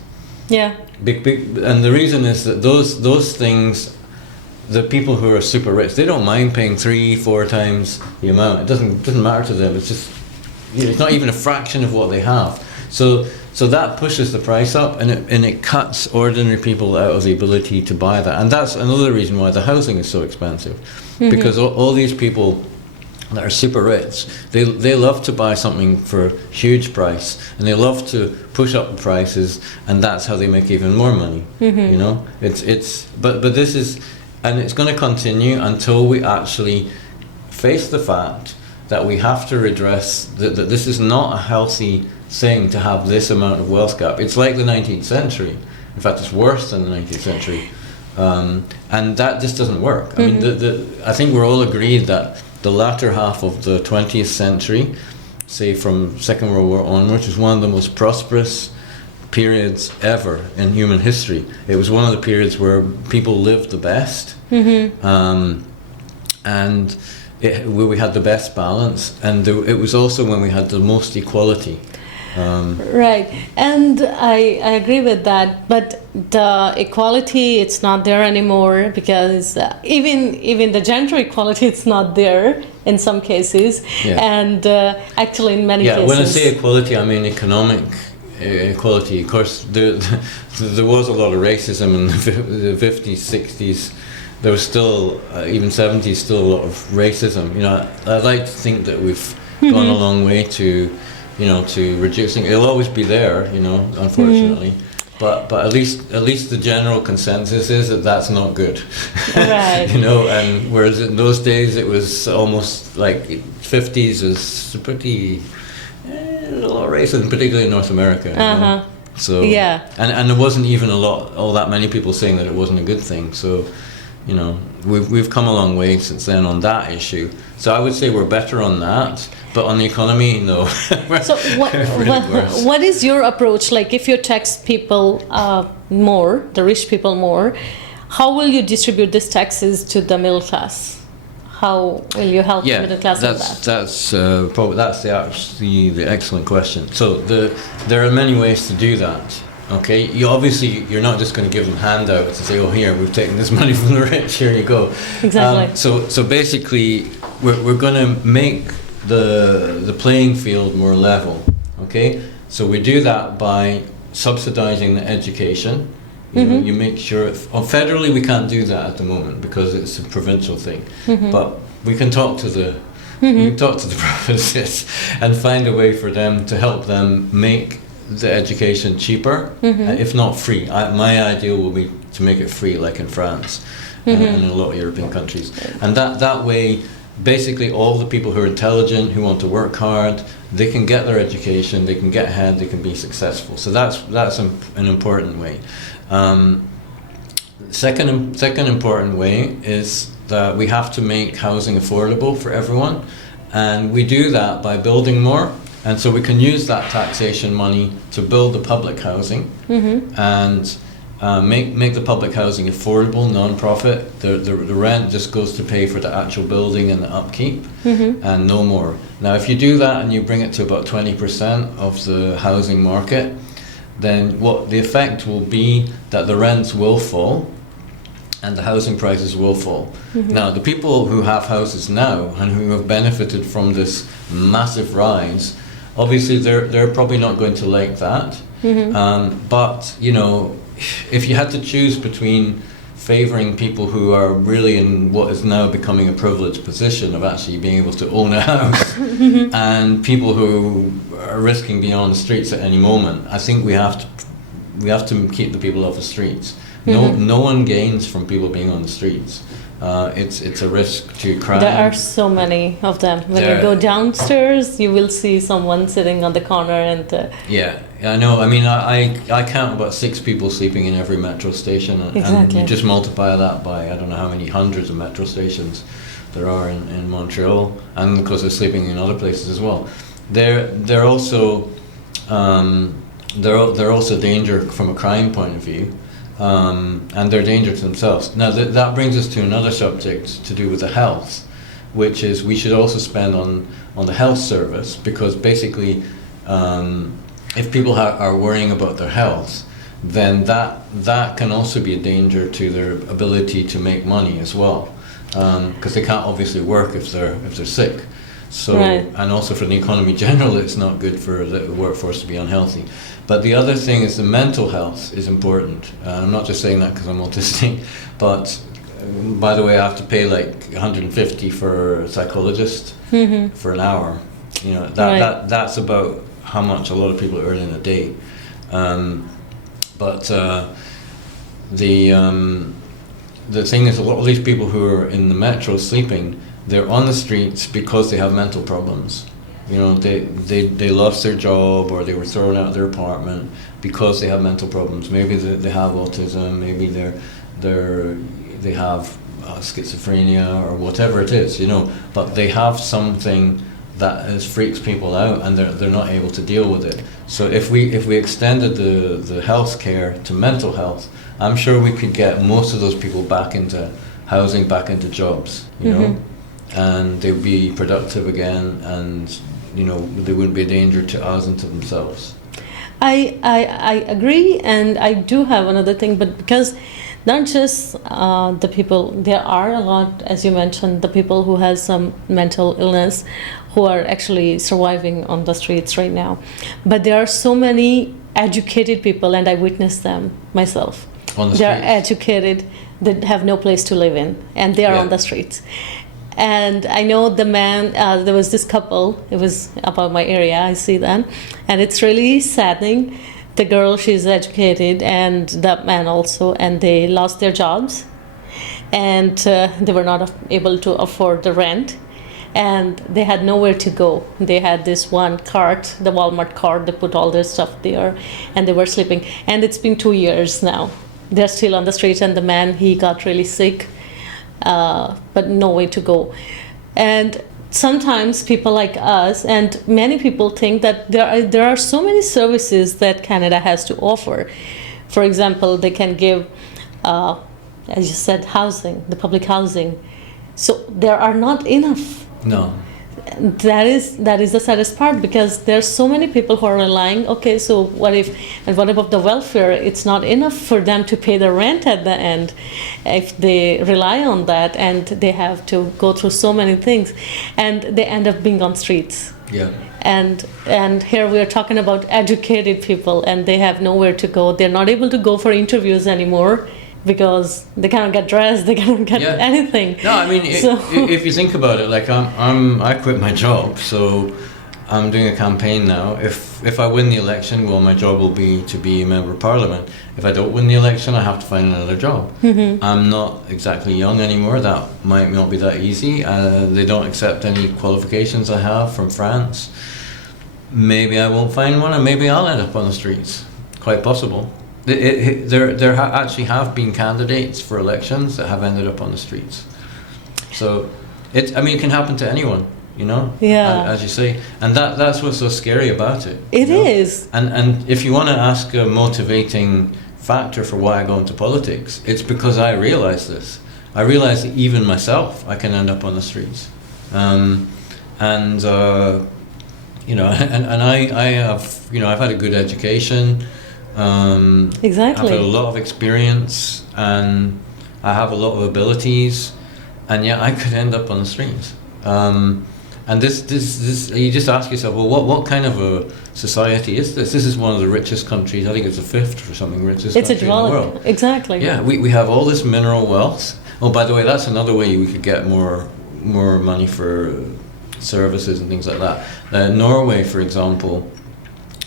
Yeah. And the reason is that those things, the people who are super rich, they don't mind paying 3-4 times the amount. It doesn't matter to them. It's just, it's not even a fraction of what they have. So that pushes the price up, and it cuts ordinary people out of the ability to buy that. And that's another reason why the housing is so expensive, because all these people that are super rich, they love to buy something for a huge price, and they love to push up the prices, and that's how they make even more money. You know, but this is, and it's going to continue until we actually face the fact that we have to redress that this is not a healthy thing to have this amount of wealth gap. It's like the 19th century. In fact, it's worse than the 19th century, and that just doesn't work. I mean, I think we're all agreed that the latter half of the 20th century, say from Second World War onwards, was one of the most prosperous periods ever in human history. It was one of the periods where people lived the best, and where we had the best balance, and it was also when we had the most equality. Right, and I agree with that, but the equality, it's not there anymore, because even the gender equality, it's not there in some cases, and actually in many cases. When I say equality, I mean economic equality. Of course, there was a lot of racism in the 50s, 60s. There was still, even 70s, still a lot of racism. You know, I'd like to think that we've gone a long way to reducing. It'll always be there, unfortunately. But at least the general consensus is that that's not good. Right. And whereas in those days it was almost like 50s was pretty a lot of racism, particularly in North America. So and there wasn't even all that many people saying that it wasn't a good thing. So we've come a long way since then on that issue. So I would say we're better on that, but on the economy, no. So what is your approach? Like, if you tax people more, the rich people more, how will you distribute these taxes to the middle class? How will you help the middle class with that? That's the excellent question. So there are many ways to do that. Okay, you're not just going to give them handouts and say, "Oh, here, we've taken this money from the rich. Here you go." Exactly. So basically, we're going to make the playing field more level. Okay, so we do that by subsidizing the education. You make sure. Federally, we can't do that at the moment because it's a provincial thing. But we can talk to the provinces and find a way for them to help them make the education cheaper, if not free. My ideal will be to make it free, like in France and in a lot of European countries. And that way, basically all the people who are intelligent, who want to work hard, they can get their education, they can get ahead, they can be successful. So that's an important way. Second important way is that we have to make housing affordable for everyone, and we do that by building more. And so we can use that taxation money to build the public housing and make the public housing affordable, non-profit. The rent just goes to pay for the actual building and the upkeep, and no more. Now, if you do that and you bring it to about 20% of the housing market, then what the effect will be that the rents will fall and the housing prices will fall. Now, the people who have houses now and who have benefited from this massive rise, obviously they're probably not going to like that. But, you know, if you had to choose between favouring people who are really in what is now becoming a privileged position of actually being able to own a house and people who are risking being on the streets at any moment, I think we have to keep the people off the streets. No one gains from people being on the streets. It's a risk to crime. There are so many of them. When you go downstairs, you will see someone sitting on the corner and... Yeah, I know. I mean, I count about 6 people sleeping in every metro station, and you just multiply that by, I don't know how many hundreds of metro stations there are in Montreal, and of course they're sleeping in other places as well. They're also danger from a crime point of view. And they're danger to themselves. Now that brings us to another subject to do with the health, which is we should also spend on the health service, because basically if people are worrying about their health, then that can also be a danger to their ability to make money as well, because they can't obviously work if they're sick. So, and also for the economy generally, it's not good for the workforce to be unhealthy. But the other thing is the mental health is important. I'm not just saying that because I'm autistic, but by the way, I have to pay like 150 for a psychologist for an hour. You know, that's about how much a lot of people earn in a day. But the thing is, a lot of these people who are in the metro sleeping, they're on the streets because they have mental problems. You know, they lost their job, or they were thrown out of their apartment because they have mental problems. Maybe they have autism, maybe they have schizophrenia or whatever it is, you know, but they have something that freaks people out, and they're not able to deal with it. So if we extended the health care to mental health, I'm sure we could get most of those people back into housing, back into jobs, you know, and they'd be productive again, and you know, they wouldn't be a danger to us and to themselves. I agree, and I do have another thing, but because not just the people, there are a lot, as you mentioned, the people who has some mental illness who are actually surviving on the streets right now. But there are so many educated people, and I witness them myself. They are educated, that have no place to live in, and they are on the streets. And I know the man, there was this couple, it was about my area, I see them, and it's really saddening. The girl, she's educated, and the man also, and they lost their jobs, and they were not able to afford the rent, and they had nowhere to go. They had this one cart, the Walmart cart, they put all their stuff there, and they were sleeping. And it's been 2 years now. They're still on the streets, and the man, he got really sick. But no way to go. And sometimes people like us, and many people think that there are so many services that Canada has to offer. For example, they can give, as you said, housing, the public housing. So there are not enough. No. That is the saddest part, because there's so many people who are relying. Okay, so what about the welfare? It's not enough for them to pay the rent at the end. If they rely on that, and they have to go through so many things, and they end up being on streets. Yeah. And here we are talking about educated people, and they have nowhere to go. They're not able to go for interviews anymore, because they cannot get dressed, they cannot get anything. No, I mean, if you think about it, like I quit my job, so I'm doing a campaign now. If I win the election, well, my job will be to be a member of parliament. If I don't win the election, I have to find another job. I'm not exactly young anymore. That might not be that easy. They don't accept any qualifications I have from France. Maybe I won't find one, and maybe I'll end up on the streets. Quite possible. There actually have been candidates for elections that have ended up on the streets. So, it can happen to anyone, you know? Yeah. As you say. And that's what's so scary about it. It you know? is. And if you want to ask a motivating factor for why I go into politics, it's because I realize this. I realize that even myself, I can end up on the streets. I have, I've had a good education. Exactly. I've had a lot of experience, and I have a lot of abilities, and yet I could end up on the streets. And this, you just ask yourself, well, what kind of a society is this? This is one of the richest countries. I think it's the fifth or something richest country in the world. Exactly. Yeah, we have all this mineral wealth. Oh, by the way, that's another way we could get more money for services and things like that. Norway, for example,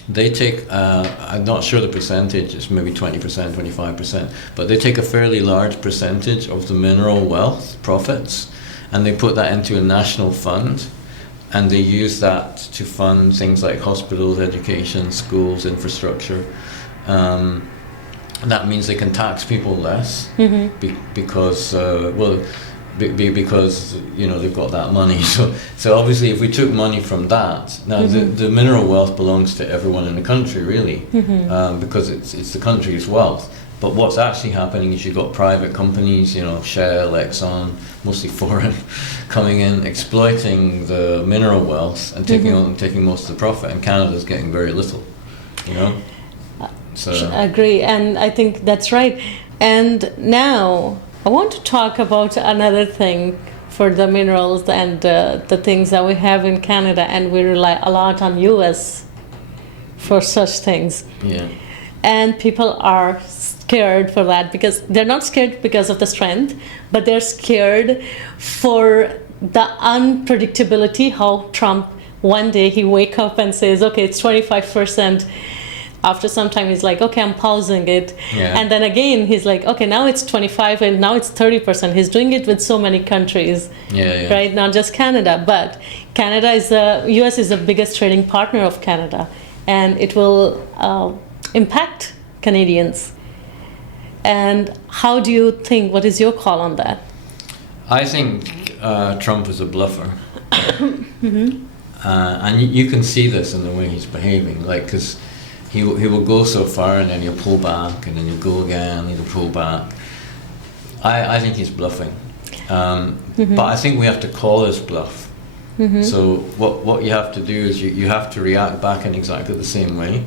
they take, I'm not sure the percentage, it's maybe 20%, 25%, but they take a fairly large percentage of the mineral wealth profits, and they put that into a national fund, and they use that to fund things like hospitals, education, schools, infrastructure. That means they can tax people less because they've got that money. So obviously, if we took money from that, now the mineral wealth belongs to everyone in the country, really, because it's the country's wealth. But what's actually happening is you've got private companies, Shell, Exxon, mostly foreign, coming in, exploiting the mineral wealth and taking most of the profit. And Canada's getting very little, So I agree, and I think that's right. And now I want to talk about another thing for the minerals and the things that we have in Canada, and we rely a lot on US for such things. Yeah. And people are scared for that, because they're not scared because of the strength, but they're scared for the unpredictability, how Trump one day he wake up and says, okay, it's 25%. After some time, he's like, okay, I'm pausing it. Yeah. And then again, he's like, okay, now it's 25 and now it's 30%. He's doing it with so many countries, right? Not just Canada, but US is the biggest trading partner of Canada, and it will impact Canadians. And how do you think, what is your call on that? I think Trump is a bluffer. And you can see this in the way he's behaving, because he will go so far and then he'll pull back, and then he'll go again, he'll pull back. I think he's bluffing. But I think we have to call his bluff. So what you have to do is you have to react back in exactly the same way,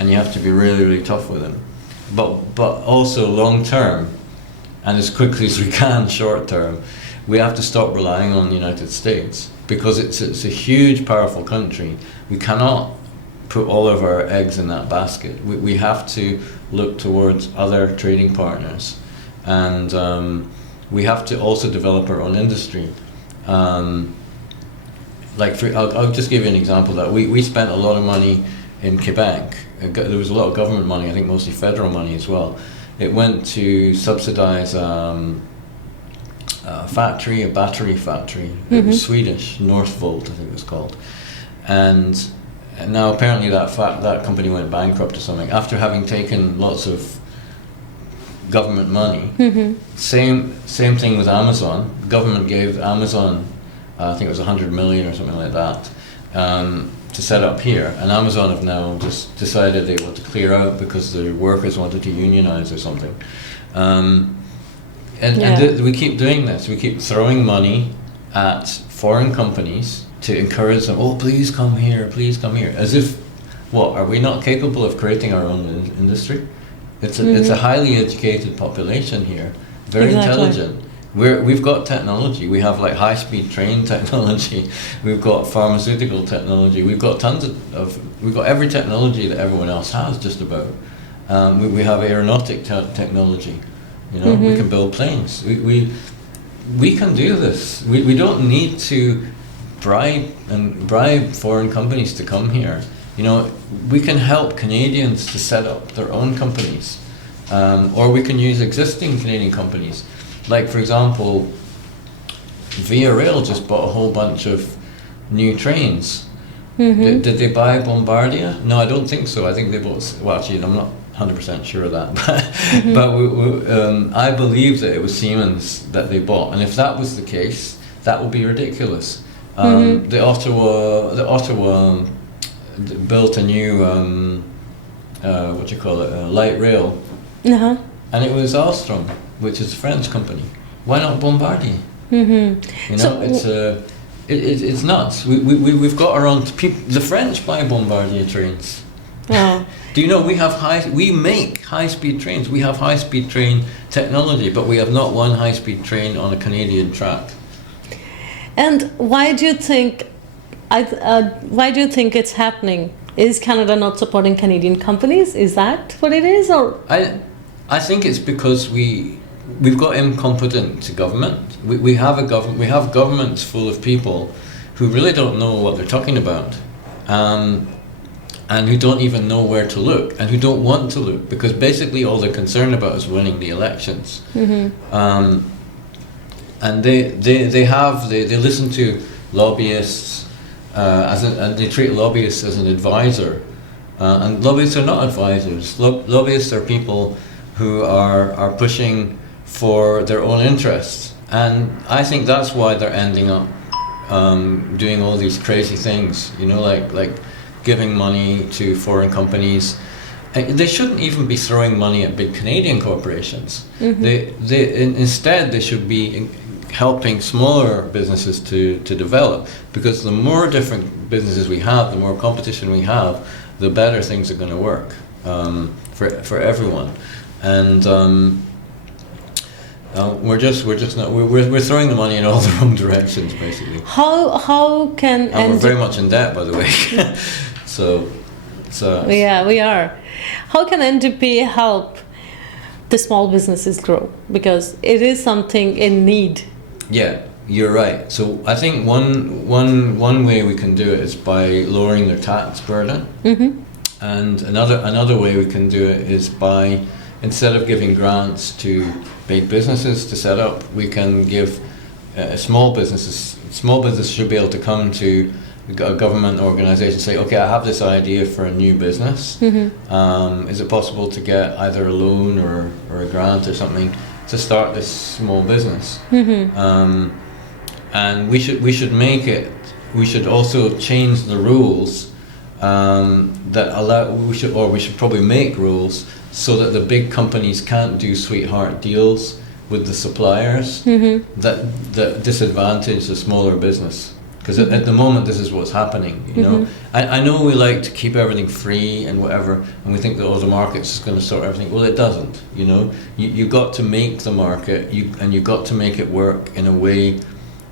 and you have to be really, really tough with him. But also long term, and as quickly as we can short term, we have to stop relying on the United States, because it's a huge, powerful country. We cannot put all of our eggs in that basket. We have to look towards other trading partners, and we have to also develop our own industry. I'll just give you an example. That we spent a lot of money in Quebec. There was a lot of government money, I think mostly federal money as well. It went to subsidize a battery factory. It was Swedish, Northvolt, I think it was called. And now apparently that company went bankrupt or something after having taken lots of government money. Same thing with Amazon. The government gave Amazon, I think it was 100 million or something like that, to set up here, and Amazon have now just decided they want to clear out because the workers wanted to unionize or something. We keep doing this. We keep throwing money at foreign companies to encourage them. Oh, please come here, as if, are we not capable of creating our own industry? It's a highly educated population here, very intelligent. We've got technology. We have high-speed train technology. We've got pharmaceutical technology. We've got we've got every technology that everyone else has, just about. We have aeronautic technology. We can build planes. We can do this. We don't need to bribe foreign companies to come here. We can help Canadians to set up their own companies, or we can use existing Canadian companies. Like, for example, Via Rail just bought a whole bunch of new trains. Did they buy Bombardier? No, I don't think so. I think they bought. Well, actually, I'm not 100% sure of that, but I believe that it was Siemens that they bought. And if that was the case, that would be ridiculous. The Ottawa built a new light rail, and it was Alstom, which is a French company. Why not Bombardier? It's nuts. We've got our own people. The French buy Bombardier trains. Oh. Do you know we make high-speed trains? We have high-speed train technology, but we have not one high-speed train on a Canadian track. And why do you think it's happening? Is Canada not supporting Canadian companies? Is that what it is, or? I think it's because we've got incompetent government. We have governments full of people who really don't know what they're talking about, and who don't even know where to look, and who don't want to look, because basically all they're concerned about is winning the elections. And they listen to lobbyists, and they treat lobbyists as an advisor, and lobbyists are not advisors. Lobbyists are people who are pushing for their own interests, and I think that's why they're ending up doing all these crazy things. Like giving money to foreign companies. They shouldn't even be throwing money at big Canadian corporations. Instead they should be helping smaller businesses to develop, because the more different businesses we have, the more competition we have, the better things are going to work for everyone. And we're throwing the money in all the wrong directions, basically. How can and we're very much in debt, by the way. So yeah, we are. How can NDP help the small businesses grow? Because it is something in need. Yeah, you're right. So I think one way we can do it is by lowering their tax burden. And another way we can do it is by, instead of giving grants to big businesses to set up, we can give small businesses. Small businesses should be able to come to a government organisation, say, okay, I have this idea for a new business. Is it possible to get either a loan or a grant or something to start this small business? And we should make it. We should also change the rules that allow. We should probably make rules so that the big companies can't do sweetheart deals with the suppliers that disadvantage the smaller business. Because at the moment, this is what's happening. I know we like to keep everything free and whatever, and we think that the market's just going to sort everything. Well, it doesn't. You got to make the market, and you got to make it work in a way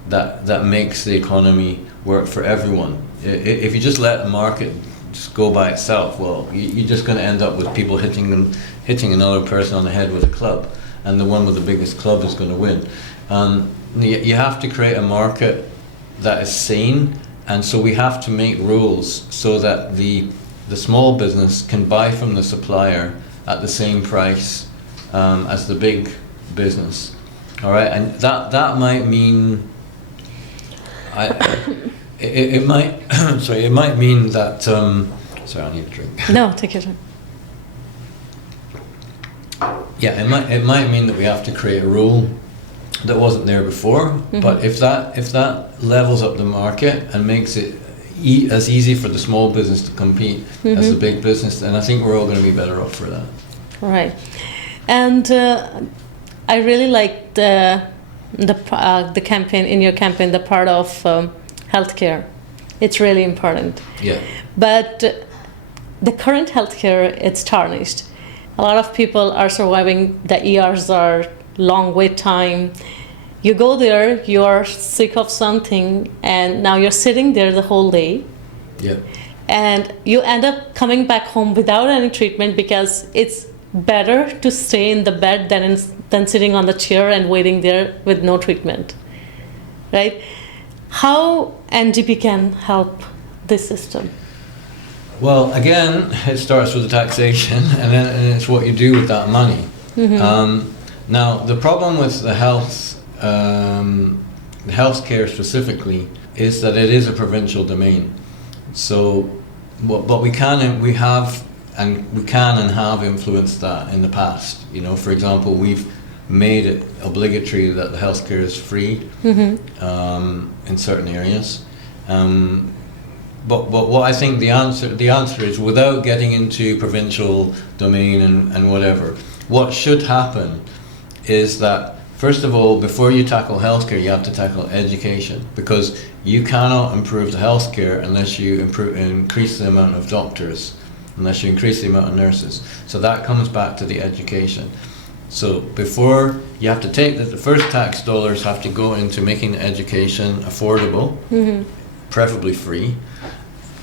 that makes the economy work for everyone. If you just let the market just go by itself, well, you're just going to end up with people hitting another person on the head with a club, and the one with the biggest club is going to win. You have to create a market that is sane, and so we have to make rules so that the small business can buy from the supplier at the same price as the big business. All right, and that might mean it might sorry, it might mean that sorry, I need a drink. No, take your time. Yeah, it might mean that we have to create a rule that wasn't there before, but if that levels up the market and makes it as easy for the small business to compete as the big business, then I think we're all going to be better off for that. Right, and I really liked the campaign, in your campaign, the part of healthcare. It's really important. Yeah. But the current healthcare, it's tarnished. A lot of people are surviving. The ERs are long wait time. You go there, you're sick of something, and now you're sitting there the whole day. Yeah. And you end up coming back home without any treatment, because it's better to stay in the bed than sitting on the chair and waiting there with no treatment, right? How NDP can help this system? Well, again, it starts with the taxation, and it's what you do with that money. Now, the problem with the healthcare specifically is that it is a provincial domain. So, but we can and have influenced that in the past. You know, for example, we've made it obligatory that the healthcare is free in certain areas. But what I think the answer is, without getting into provincial domain and whatever, what should happen is that, first of all, before you tackle healthcare, you have to tackle education, because you cannot improve the healthcare unless you increase the amount of doctors, unless you increase the amount of nurses. So that comes back to the education. So before you have to take the first tax dollars have to go into making education affordable, preferably free,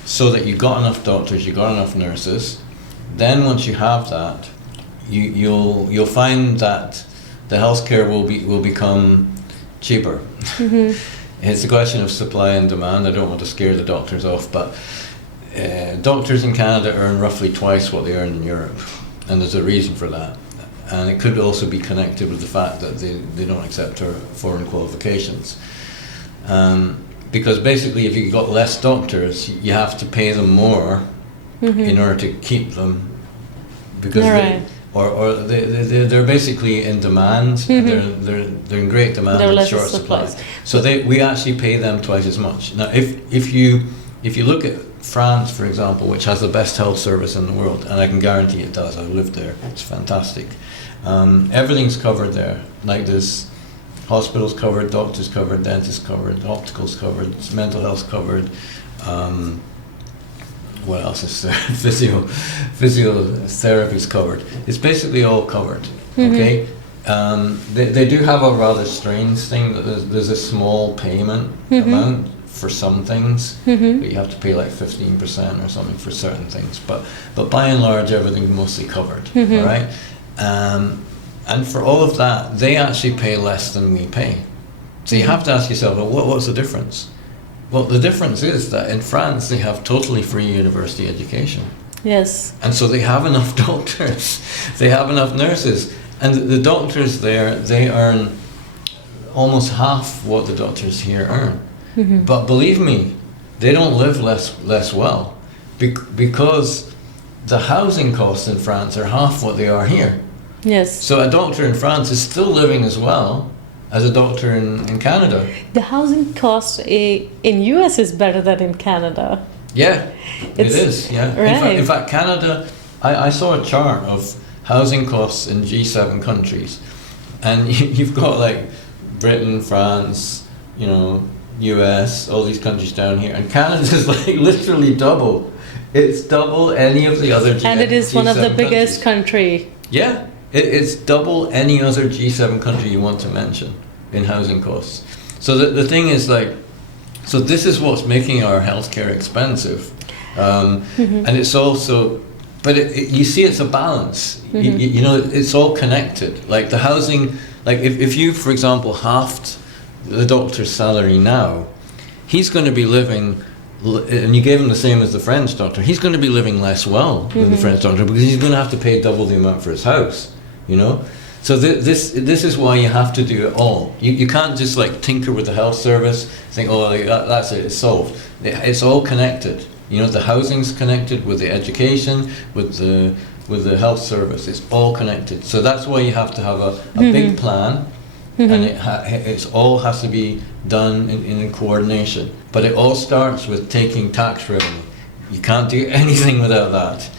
so that you got enough doctors, you got enough nurses. Then once you have that, you'll find that the healthcare will become cheaper. It's a question of supply and demand. I don't want to scare the doctors off, but doctors in Canada earn roughly twice what they earn in Europe, and there's a reason for that. And it could also be connected with the fact that they don't accept foreign qualifications. Because basically, if you've got less doctors, you have to pay them more in order to keep them, because they're basically in demand. They're in great demand and short supply. So we actually pay them twice as much. Now, if you look at France, for example, which has the best health service in the world, and I can guarantee it does. I've lived there. It's fantastic. Everything's covered there. Like there's hospitals covered, doctors covered, dentists covered, opticals covered, mental health covered. What else is there? Physiotherapy's covered. It's basically all covered. Okay. They do have a rather strange thing that there's a small payment amount for some things, but you have to pay like 15% or something for certain things. But by and large, everything's mostly covered. All right. And for all of that, they actually pay less than we pay. So you have to ask yourself, well, what's the difference? Well, the difference is that in France, they have totally free university education. Yes. And so they have enough doctors, they have enough nurses. And the doctors there, they earn almost half what the doctors here earn. But believe me, they don't live less well, because the housing costs in France are half what they are here. Yes. So a doctor in France is still living as well as a doctor in Canada. The housing cost in US is better than in Canada. Yeah, it is. Yeah. Right. In fact, Canada, I saw a chart of housing costs in G7 countries, and you've got like Britain, France, US, all these countries down here, and Canada's like literally double. It's double any of the other G7 and it is one of the biggest country. Yeah. It's double any other G7 country you want to mention in housing costs. So the thing is so this is what's making our healthcare expensive. And it's also, but you see it's a balance. It's all connected. Like the housing, like if you, for example, halved the doctor's salary now, he's going to be living, and you gave him the same as the French doctor, he's going to be living less well than the French doctor, because he's going to have to pay double the amount for his house. So this is why you have to do it all. You can't just like tinker with the health service, think, that's it, it's solved. It's all connected. The housing's connected with the education, with the health service. It's all connected. So that's why you have to have a big plan, and it all has to be done in coordination. But it all starts with taking tax revenue. You can't do anything without that.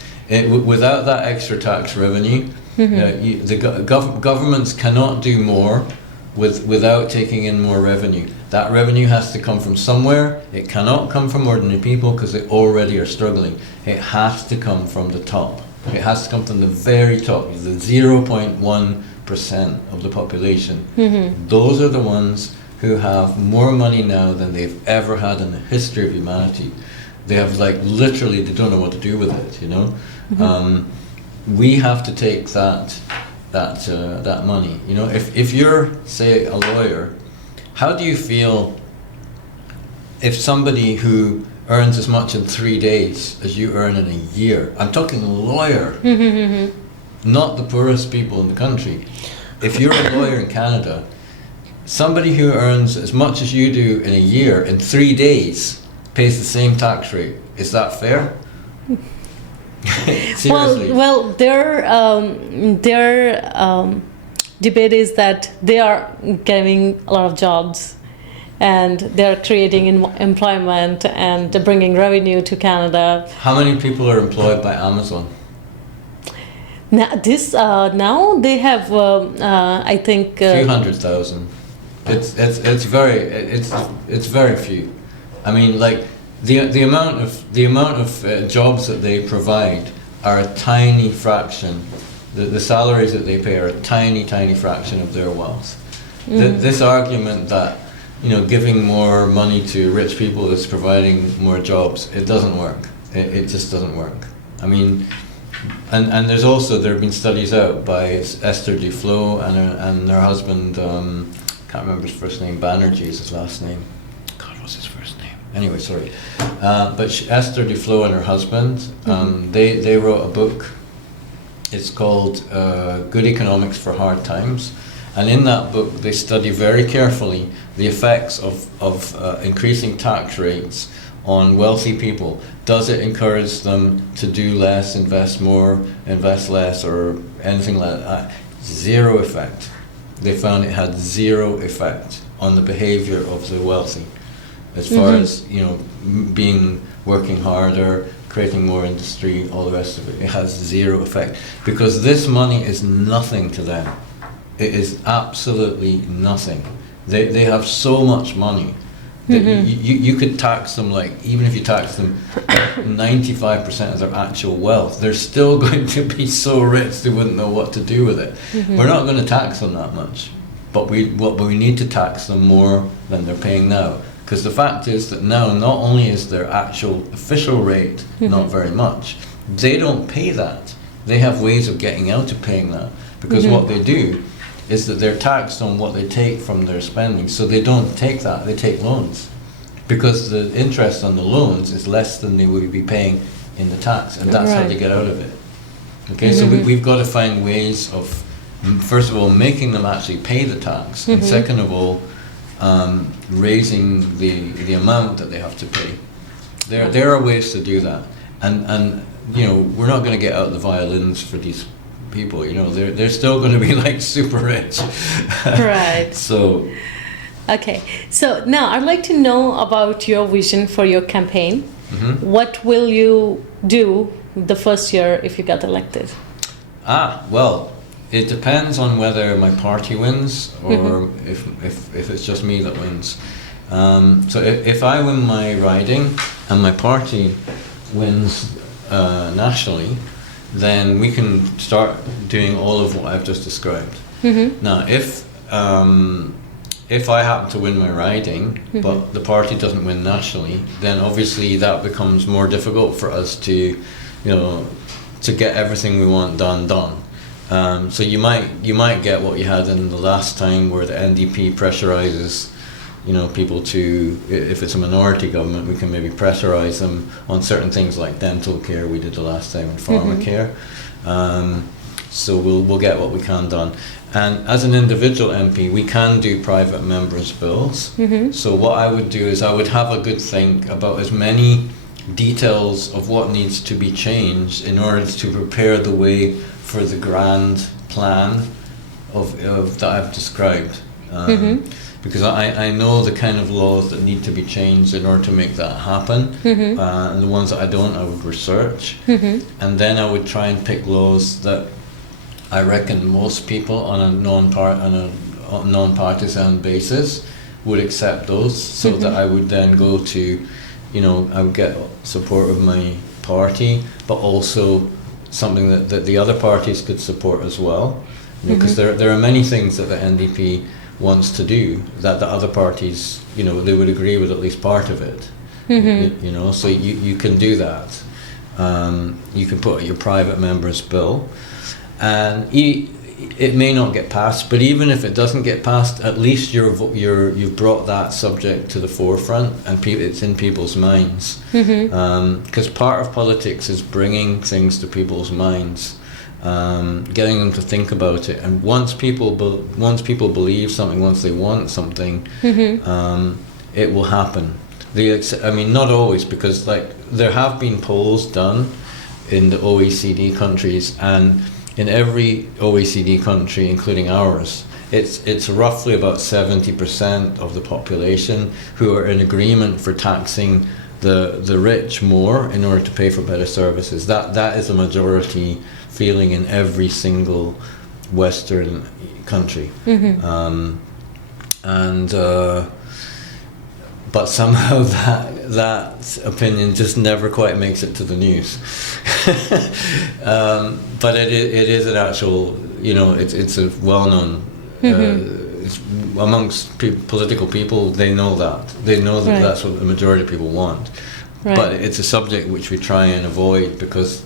Without that extra tax revenue, governments cannot do more without taking in more revenue. That revenue has to come from somewhere. It cannot come from ordinary people, because they already are struggling. It has to come from the top. It has to come from the very top, the 0.1% of the population. Those are the ones who have more money now than they've ever had in the history of humanity. They have literally, they don't know what to do with it, We have to take that money. If you're, say, a lawyer, how do you feel if somebody who earns as much in 3 days as you earn in a year, I'm talking lawyer, not the poorest people in the country. If you're a lawyer in Canada, somebody who earns as much as you do in a year in 3 days pays the same tax rate. Is that fair? Seriously. Well, their debate is that they are giving a lot of jobs, and they're creating employment and bringing revenue to Canada. How many people are employed by Amazon? Now they have, I think, A few 100,000. It's very few. I mean, like the amount of jobs that they provide are a tiny fraction. The salaries that they pay are a tiny fraction of their wealth. This argument that, you know, giving more money to rich people is providing more jobs, it doesn't work. It just doesn't work. I mean, and there have been studies out by Esther Duflo and her husband, can't remember his first name, Banerjee is his last name. God, what's his first name? Anyway, sorry. But Esther Duflo and her husband, they wrote a book. It's called Good Economics for Hard Times. And in that book, they study very carefully the effects of increasing tax rates on wealthy people. Does it encourage them to do less, invest more, invest less, or anything like that? Zero effect. They found it had zero effect on the behavior of the wealthy, as far as, you know, working harder, creating more industry, all the rest of it. It has zero effect, because this money is nothing to them. It is absolutely nothing. They have so much money that you could tax them, like, even if you tax them 95% of their actual wealth, they're still going to be so rich they wouldn't know what to do with it. We're not going to tax them that much, but we need to tax them more than they're paying now. Because the fact is that now not only is their actual official rate not very much, they don't pay that. They have ways of getting out of paying that, because what they do is that they're taxed on what they take from their spending. So they don't take that, they take loans. Because the interest on the loans is less than they would be paying in the tax, and that's how they get out of it. Okay, so we've got to find ways of, first of all, making them actually pay the tax, and second of all, raising the amount that they have to pay. There are ways to do that, and you know, we're not going to get out the violins for these people. You know, they're still going to be like super rich. Right. So. Okay. So now I'd like to know about your vision for your campaign. What will you do the first year if you get elected? Well, it depends on whether my party wins or if it's just me that wins. So if I win my riding and my party wins nationally, then we can start doing all of what I've just described. Now, if I happen to win my riding, but the party doesn't win nationally, then obviously that becomes more difficult for us to, you know, to get everything we want done. So you might get what you had in the last time, where the NDP pressurizes, you know, people to, if it's a minority government, we can maybe pressurize them on certain things like dental care. We did the last time, and pharmacare. So we'll get what we can done. And as an individual MP, we can do private members' bills. So what I would do is I would have a good think about as many details of what needs to be changed in order to prepare the way for the grand plan of that I've described. Because I know the kind of laws that need to be changed in order to make that happen, and the ones that I don't, I would research, and then I would try and pick laws that I reckon most people on a non-partisan basis would accept those, so that I would then go to, you know, I would get support of my party, but also something that the other parties could support as well, because there are many things that the NDP wants to do that the other parties, you know, they would agree with at least part of it. You know, so you can do that. You can put your private member's bill, and it may not get passed, but even if it doesn't get passed, at least you've brought that subject to the forefront, and it's in people's minds. Because part of politics is bringing things to people's minds, getting them to think about it. And once people believe something, once they want something, it will happen. I mean, not always, because like there have been polls done in the OECD countries, and in every OECD country, including ours, it's roughly about 70% of the population who are in agreement for taxing the rich more in order to pay for better services. That is a majority feeling in every single Western country. But somehow that opinion just never quite makes it to the news. But it is an actual, it's a well-known, it's amongst political people, they know that. They know that that's what the majority of people want. Right. But it's a subject which we try and avoid, because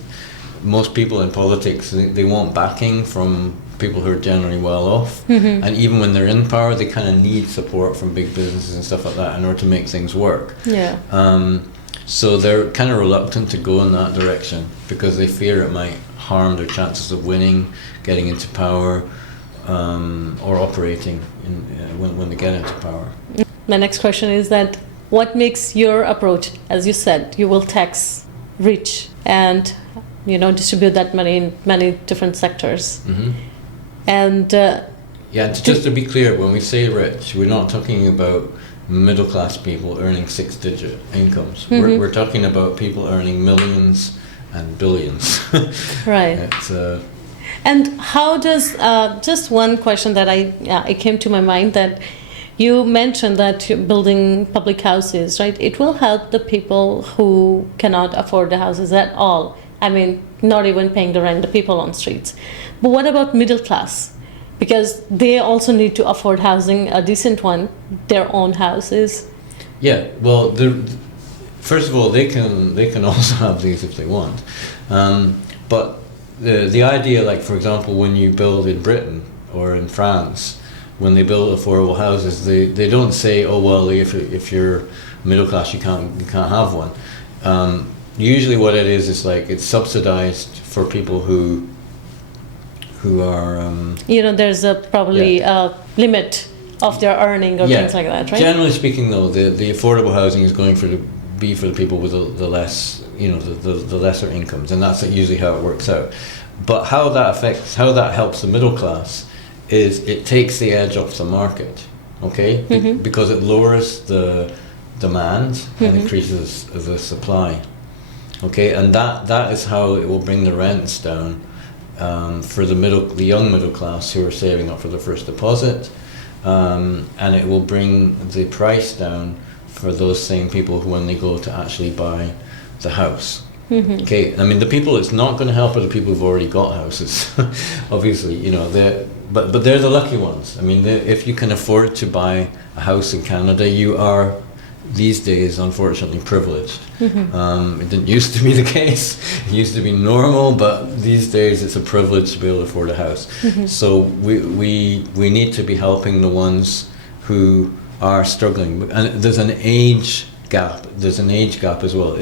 most people in politics, they want backing from people who are generally well off, and even when they're in power, they kind of need support from big businesses and stuff like that in order to make things work. So they're kind of reluctant to go in that direction because they fear it might harm their chances of winning, getting into power, or operating when they get into power. My next question is that what makes your approach, as you said, you will tax rich and distribute that money in many different sectors. And just to be clear, when we say rich, we're not talking about middle class people earning 6-digit incomes. We're talking about people earning millions and billions. Right. And how does just one question that it came to my mind, that you mentioned that you're building public houses, right? It will help the people who cannot afford the houses at all. I mean, not even paying the rent, the people on streets. But what about middle class? Because they also need to afford housing, a decent one, their own houses. Yeah, well, first of all, they can also have these if they want. But the idea, like for example, when you build in Britain or in France, when they build affordable houses, they don't say, oh well, if you're middle class, you can't have one. Usually, what it is like it's subsidized for people who are there's probably a limit of their earning or things like that, right? Generally speaking, though, the affordable housing is going for the people with the less, the lesser incomes, and that's usually how it works out. But how that helps the middle class is it takes the edge off the market, okay? Because it lowers the demand and increases the supply, okay? And that is how it will bring the rents down. For the young middle class who are saving up for their first deposit, and it will bring the price down for those same people who, when they go to actually buy the house. Okay, I mean the people it's not going to help are the people who've already got houses. Obviously, but they're the lucky ones. I mean, if you can afford to buy a house in Canada, you are these days, unfortunately, privileged. It didn't used to be the case. It used to be normal, but these days it's a privilege to be able to afford a house. So we need to be helping the ones who are struggling. And there's an age gap. There's an age gap as well.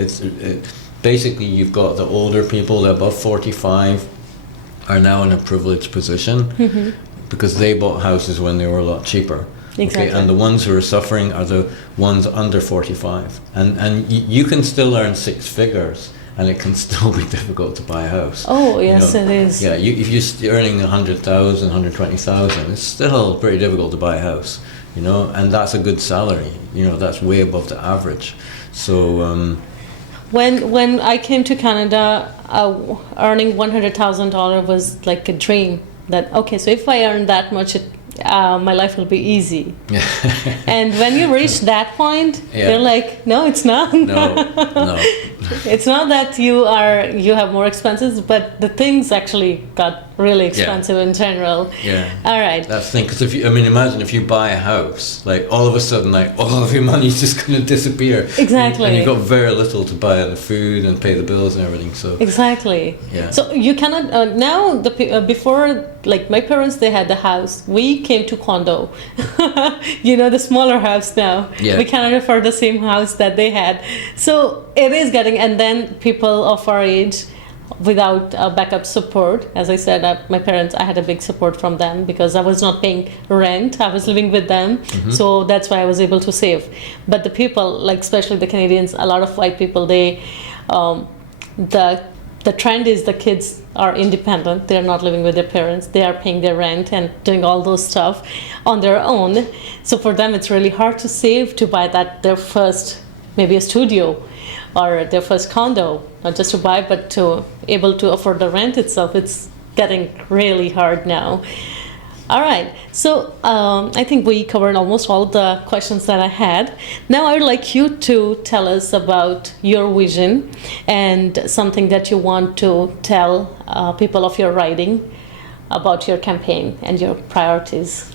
Basically, you've got the older people, the above 45, are now in a privileged position because they bought houses when they were a lot cheaper. Exactly. Okay, and the ones who are suffering are the ones under 45. And you can still earn 6 figures, and it can still be difficult to buy a house. Oh, yes, it is. Yeah, if you're earning 100,000, 120,000, it's still pretty difficult to buy a house, and that's a good salary. That's way above the average. So when I came to Canada, earning $100,000 was like a dream. That, okay, so if I earn that much, my life will be easy. And when you reach that point, you're like, no, it's not. No. It's not that you have more expenses, but the things actually got really expensive in general. Yeah. All right. That's the thing, because imagine if you buy a house, like all of a sudden, like all of your money's just going to disappear. Exactly. And you've got very little to buy the food and pay the bills and everything. So exactly. Yeah. So you cannot now. Before, like my parents, they had the house. We came to condo. The smaller house now. Yeah. We cannot afford the same house that they had. So it is getting, and then people of our age, without backup support, as I said, my parents, I had a big support from them because I was not paying rent. I was living with them, so that's why I was able to save. But the people, like especially the Canadians, a lot of white people, they, the trend is the kids are independent. They're not living with their parents. They are paying their rent and doing all those stuff on their own. So for them, it's really hard to save to buy their first, maybe a studio or their first condo, not just to buy, but to able to afford the rent itself. It's getting really hard now. All right, so I think we covered almost all the questions that I had. Now I would like you to tell us about your vision and something that you want to tell people of your riding about your campaign and your priorities.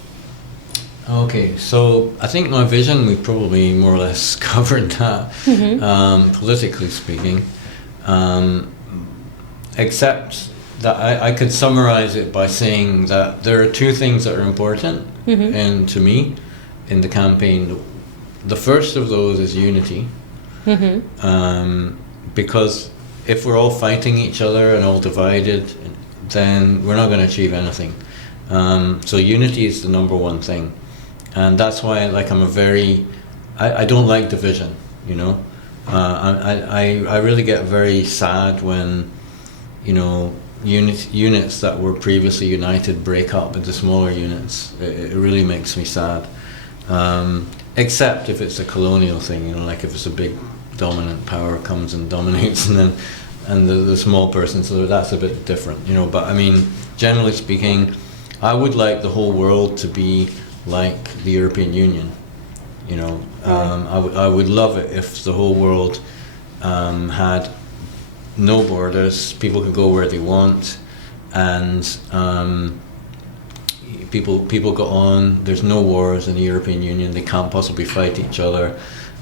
Okay, so I think my vision, we've probably more or less covered that, politically speaking, except that I could summarize it by saying that there are two things that are important and to me in the campaign. The first of those is unity, because if we're all fighting each other and all divided, then we're not going to achieve anything. So unity is the number one thing. And that's why, like, I don't like division, I really get very sad when, units that were previously united break up into smaller units. It really makes me sad. Except if it's a colonial thing, like if it's a big dominant power comes and dominates and the small person, so that's a bit different, But I mean, generally speaking, I would like the whole world to be like the European Union, I would love it if the whole world had no borders, people could go where they want, and people go on. There's no wars in the European Union. They can't possibly fight each other.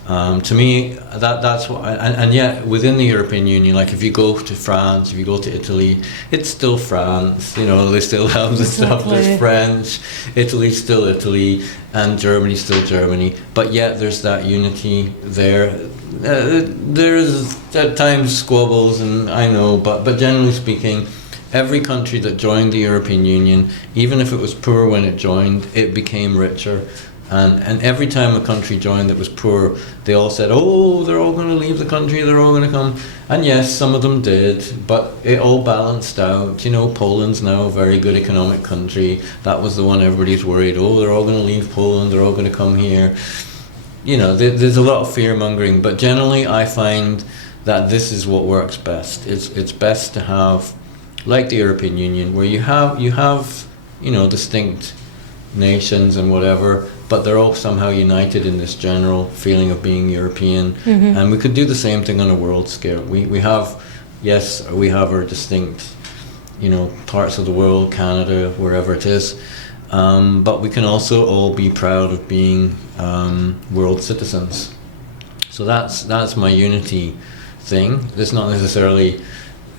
To me, that's what, and yet within the European Union, like if you go to France, if you go to Italy, it's still France. They still have the stuff. There's French, Italy's still Italy, and Germany's still Germany. But yet there's that unity there. There's at times squabbles, and I know, but generally speaking, every country that joined the European Union, even if it was poor when it joined, it became richer. And every time a country joined that was poor, they all said, oh, they're all going to leave the country, they're all going to come. And yes, some of them did, but it all balanced out. Poland's now a very good economic country. That was the one everybody's worried, oh, they're all going to leave Poland, they're all going to come here. There's a lot of fear-mongering, but generally I find that this is what works best. It's best to have, like the European Union, where you have distinct nations and whatever, but they're all somehow united in this general feeling of being European. And we could do the same thing on a world scale. We have our distinct, parts of the world, Canada, wherever it is, but we can also all be proud of being world citizens. So that's my unity thing. It's not necessarily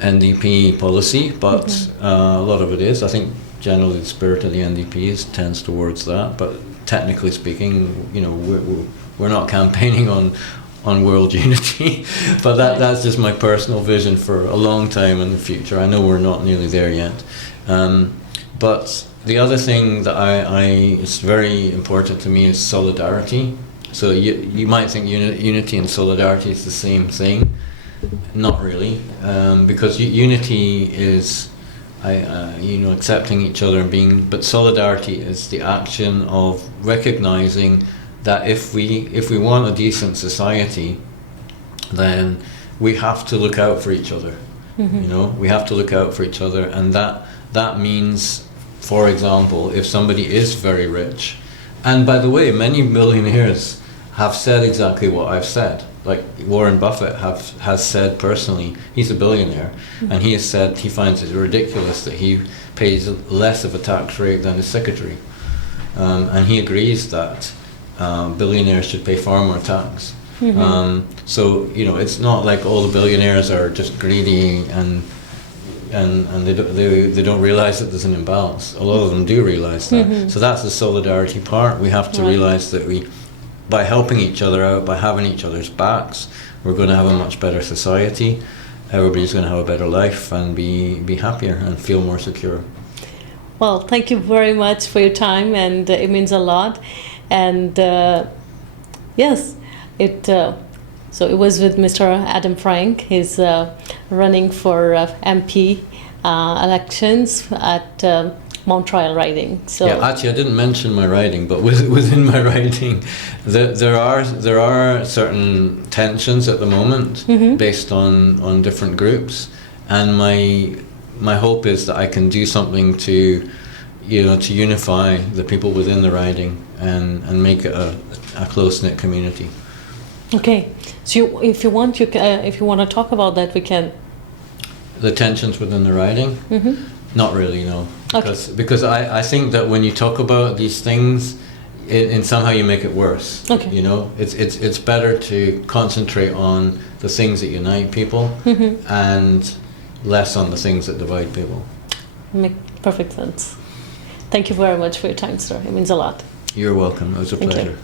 NDP policy, but a lot of it is. I think generally the spirit of the NDP tends towards that, but technically speaking, we're not campaigning on world unity, but that's just my personal vision for a long time in the future. I know we're not nearly there yet, but the other thing that it's very important to me is solidarity. So you might think unity and solidarity is the same thing. Not really, because unity is accepting each other and being, but solidarity is the action of recognizing that if we want a decent society, then we have to look out for each other. We have to look out for each other, and that means, for example, if somebody is very rich, and by the way, many millionaires have said exactly what I've said. like Warren Buffett has said personally, he's a billionaire, and he has said he finds it ridiculous that he pays less of a tax rate than his secretary, and he agrees that billionaires should pay far more tax. So it's not like all the billionaires are just greedy and they don't realize that there's an imbalance. A lot of them do realize that. So that's the solidarity part. We have to realize that by helping each other out, by having each other's backs, we're going to have a much better society. Everybody's going to have a better life and be happier and feel more secure. Well, thank you very much for your time, and it means a lot. And yes, so it was with Mr. Adam Frank. He's running for MP elections at Mount Trial riding. So yeah, actually, I didn't mention my riding, but within my riding, there are certain tensions at the moment based on different groups, and my hope is that I can do something to unify the people within the riding and make it a close-knit community. Okay, so if you want to talk about that, we can. The tensions within the riding? Not really, no. Because I think that when you talk about these things, in somehow you make it worse. Okay. It's better to concentrate on the things that unite people and less on the things that divide people. Make perfect sense. Thank you very much for your time, sir. It means a lot. You're welcome. It was a Thank you. pleasure.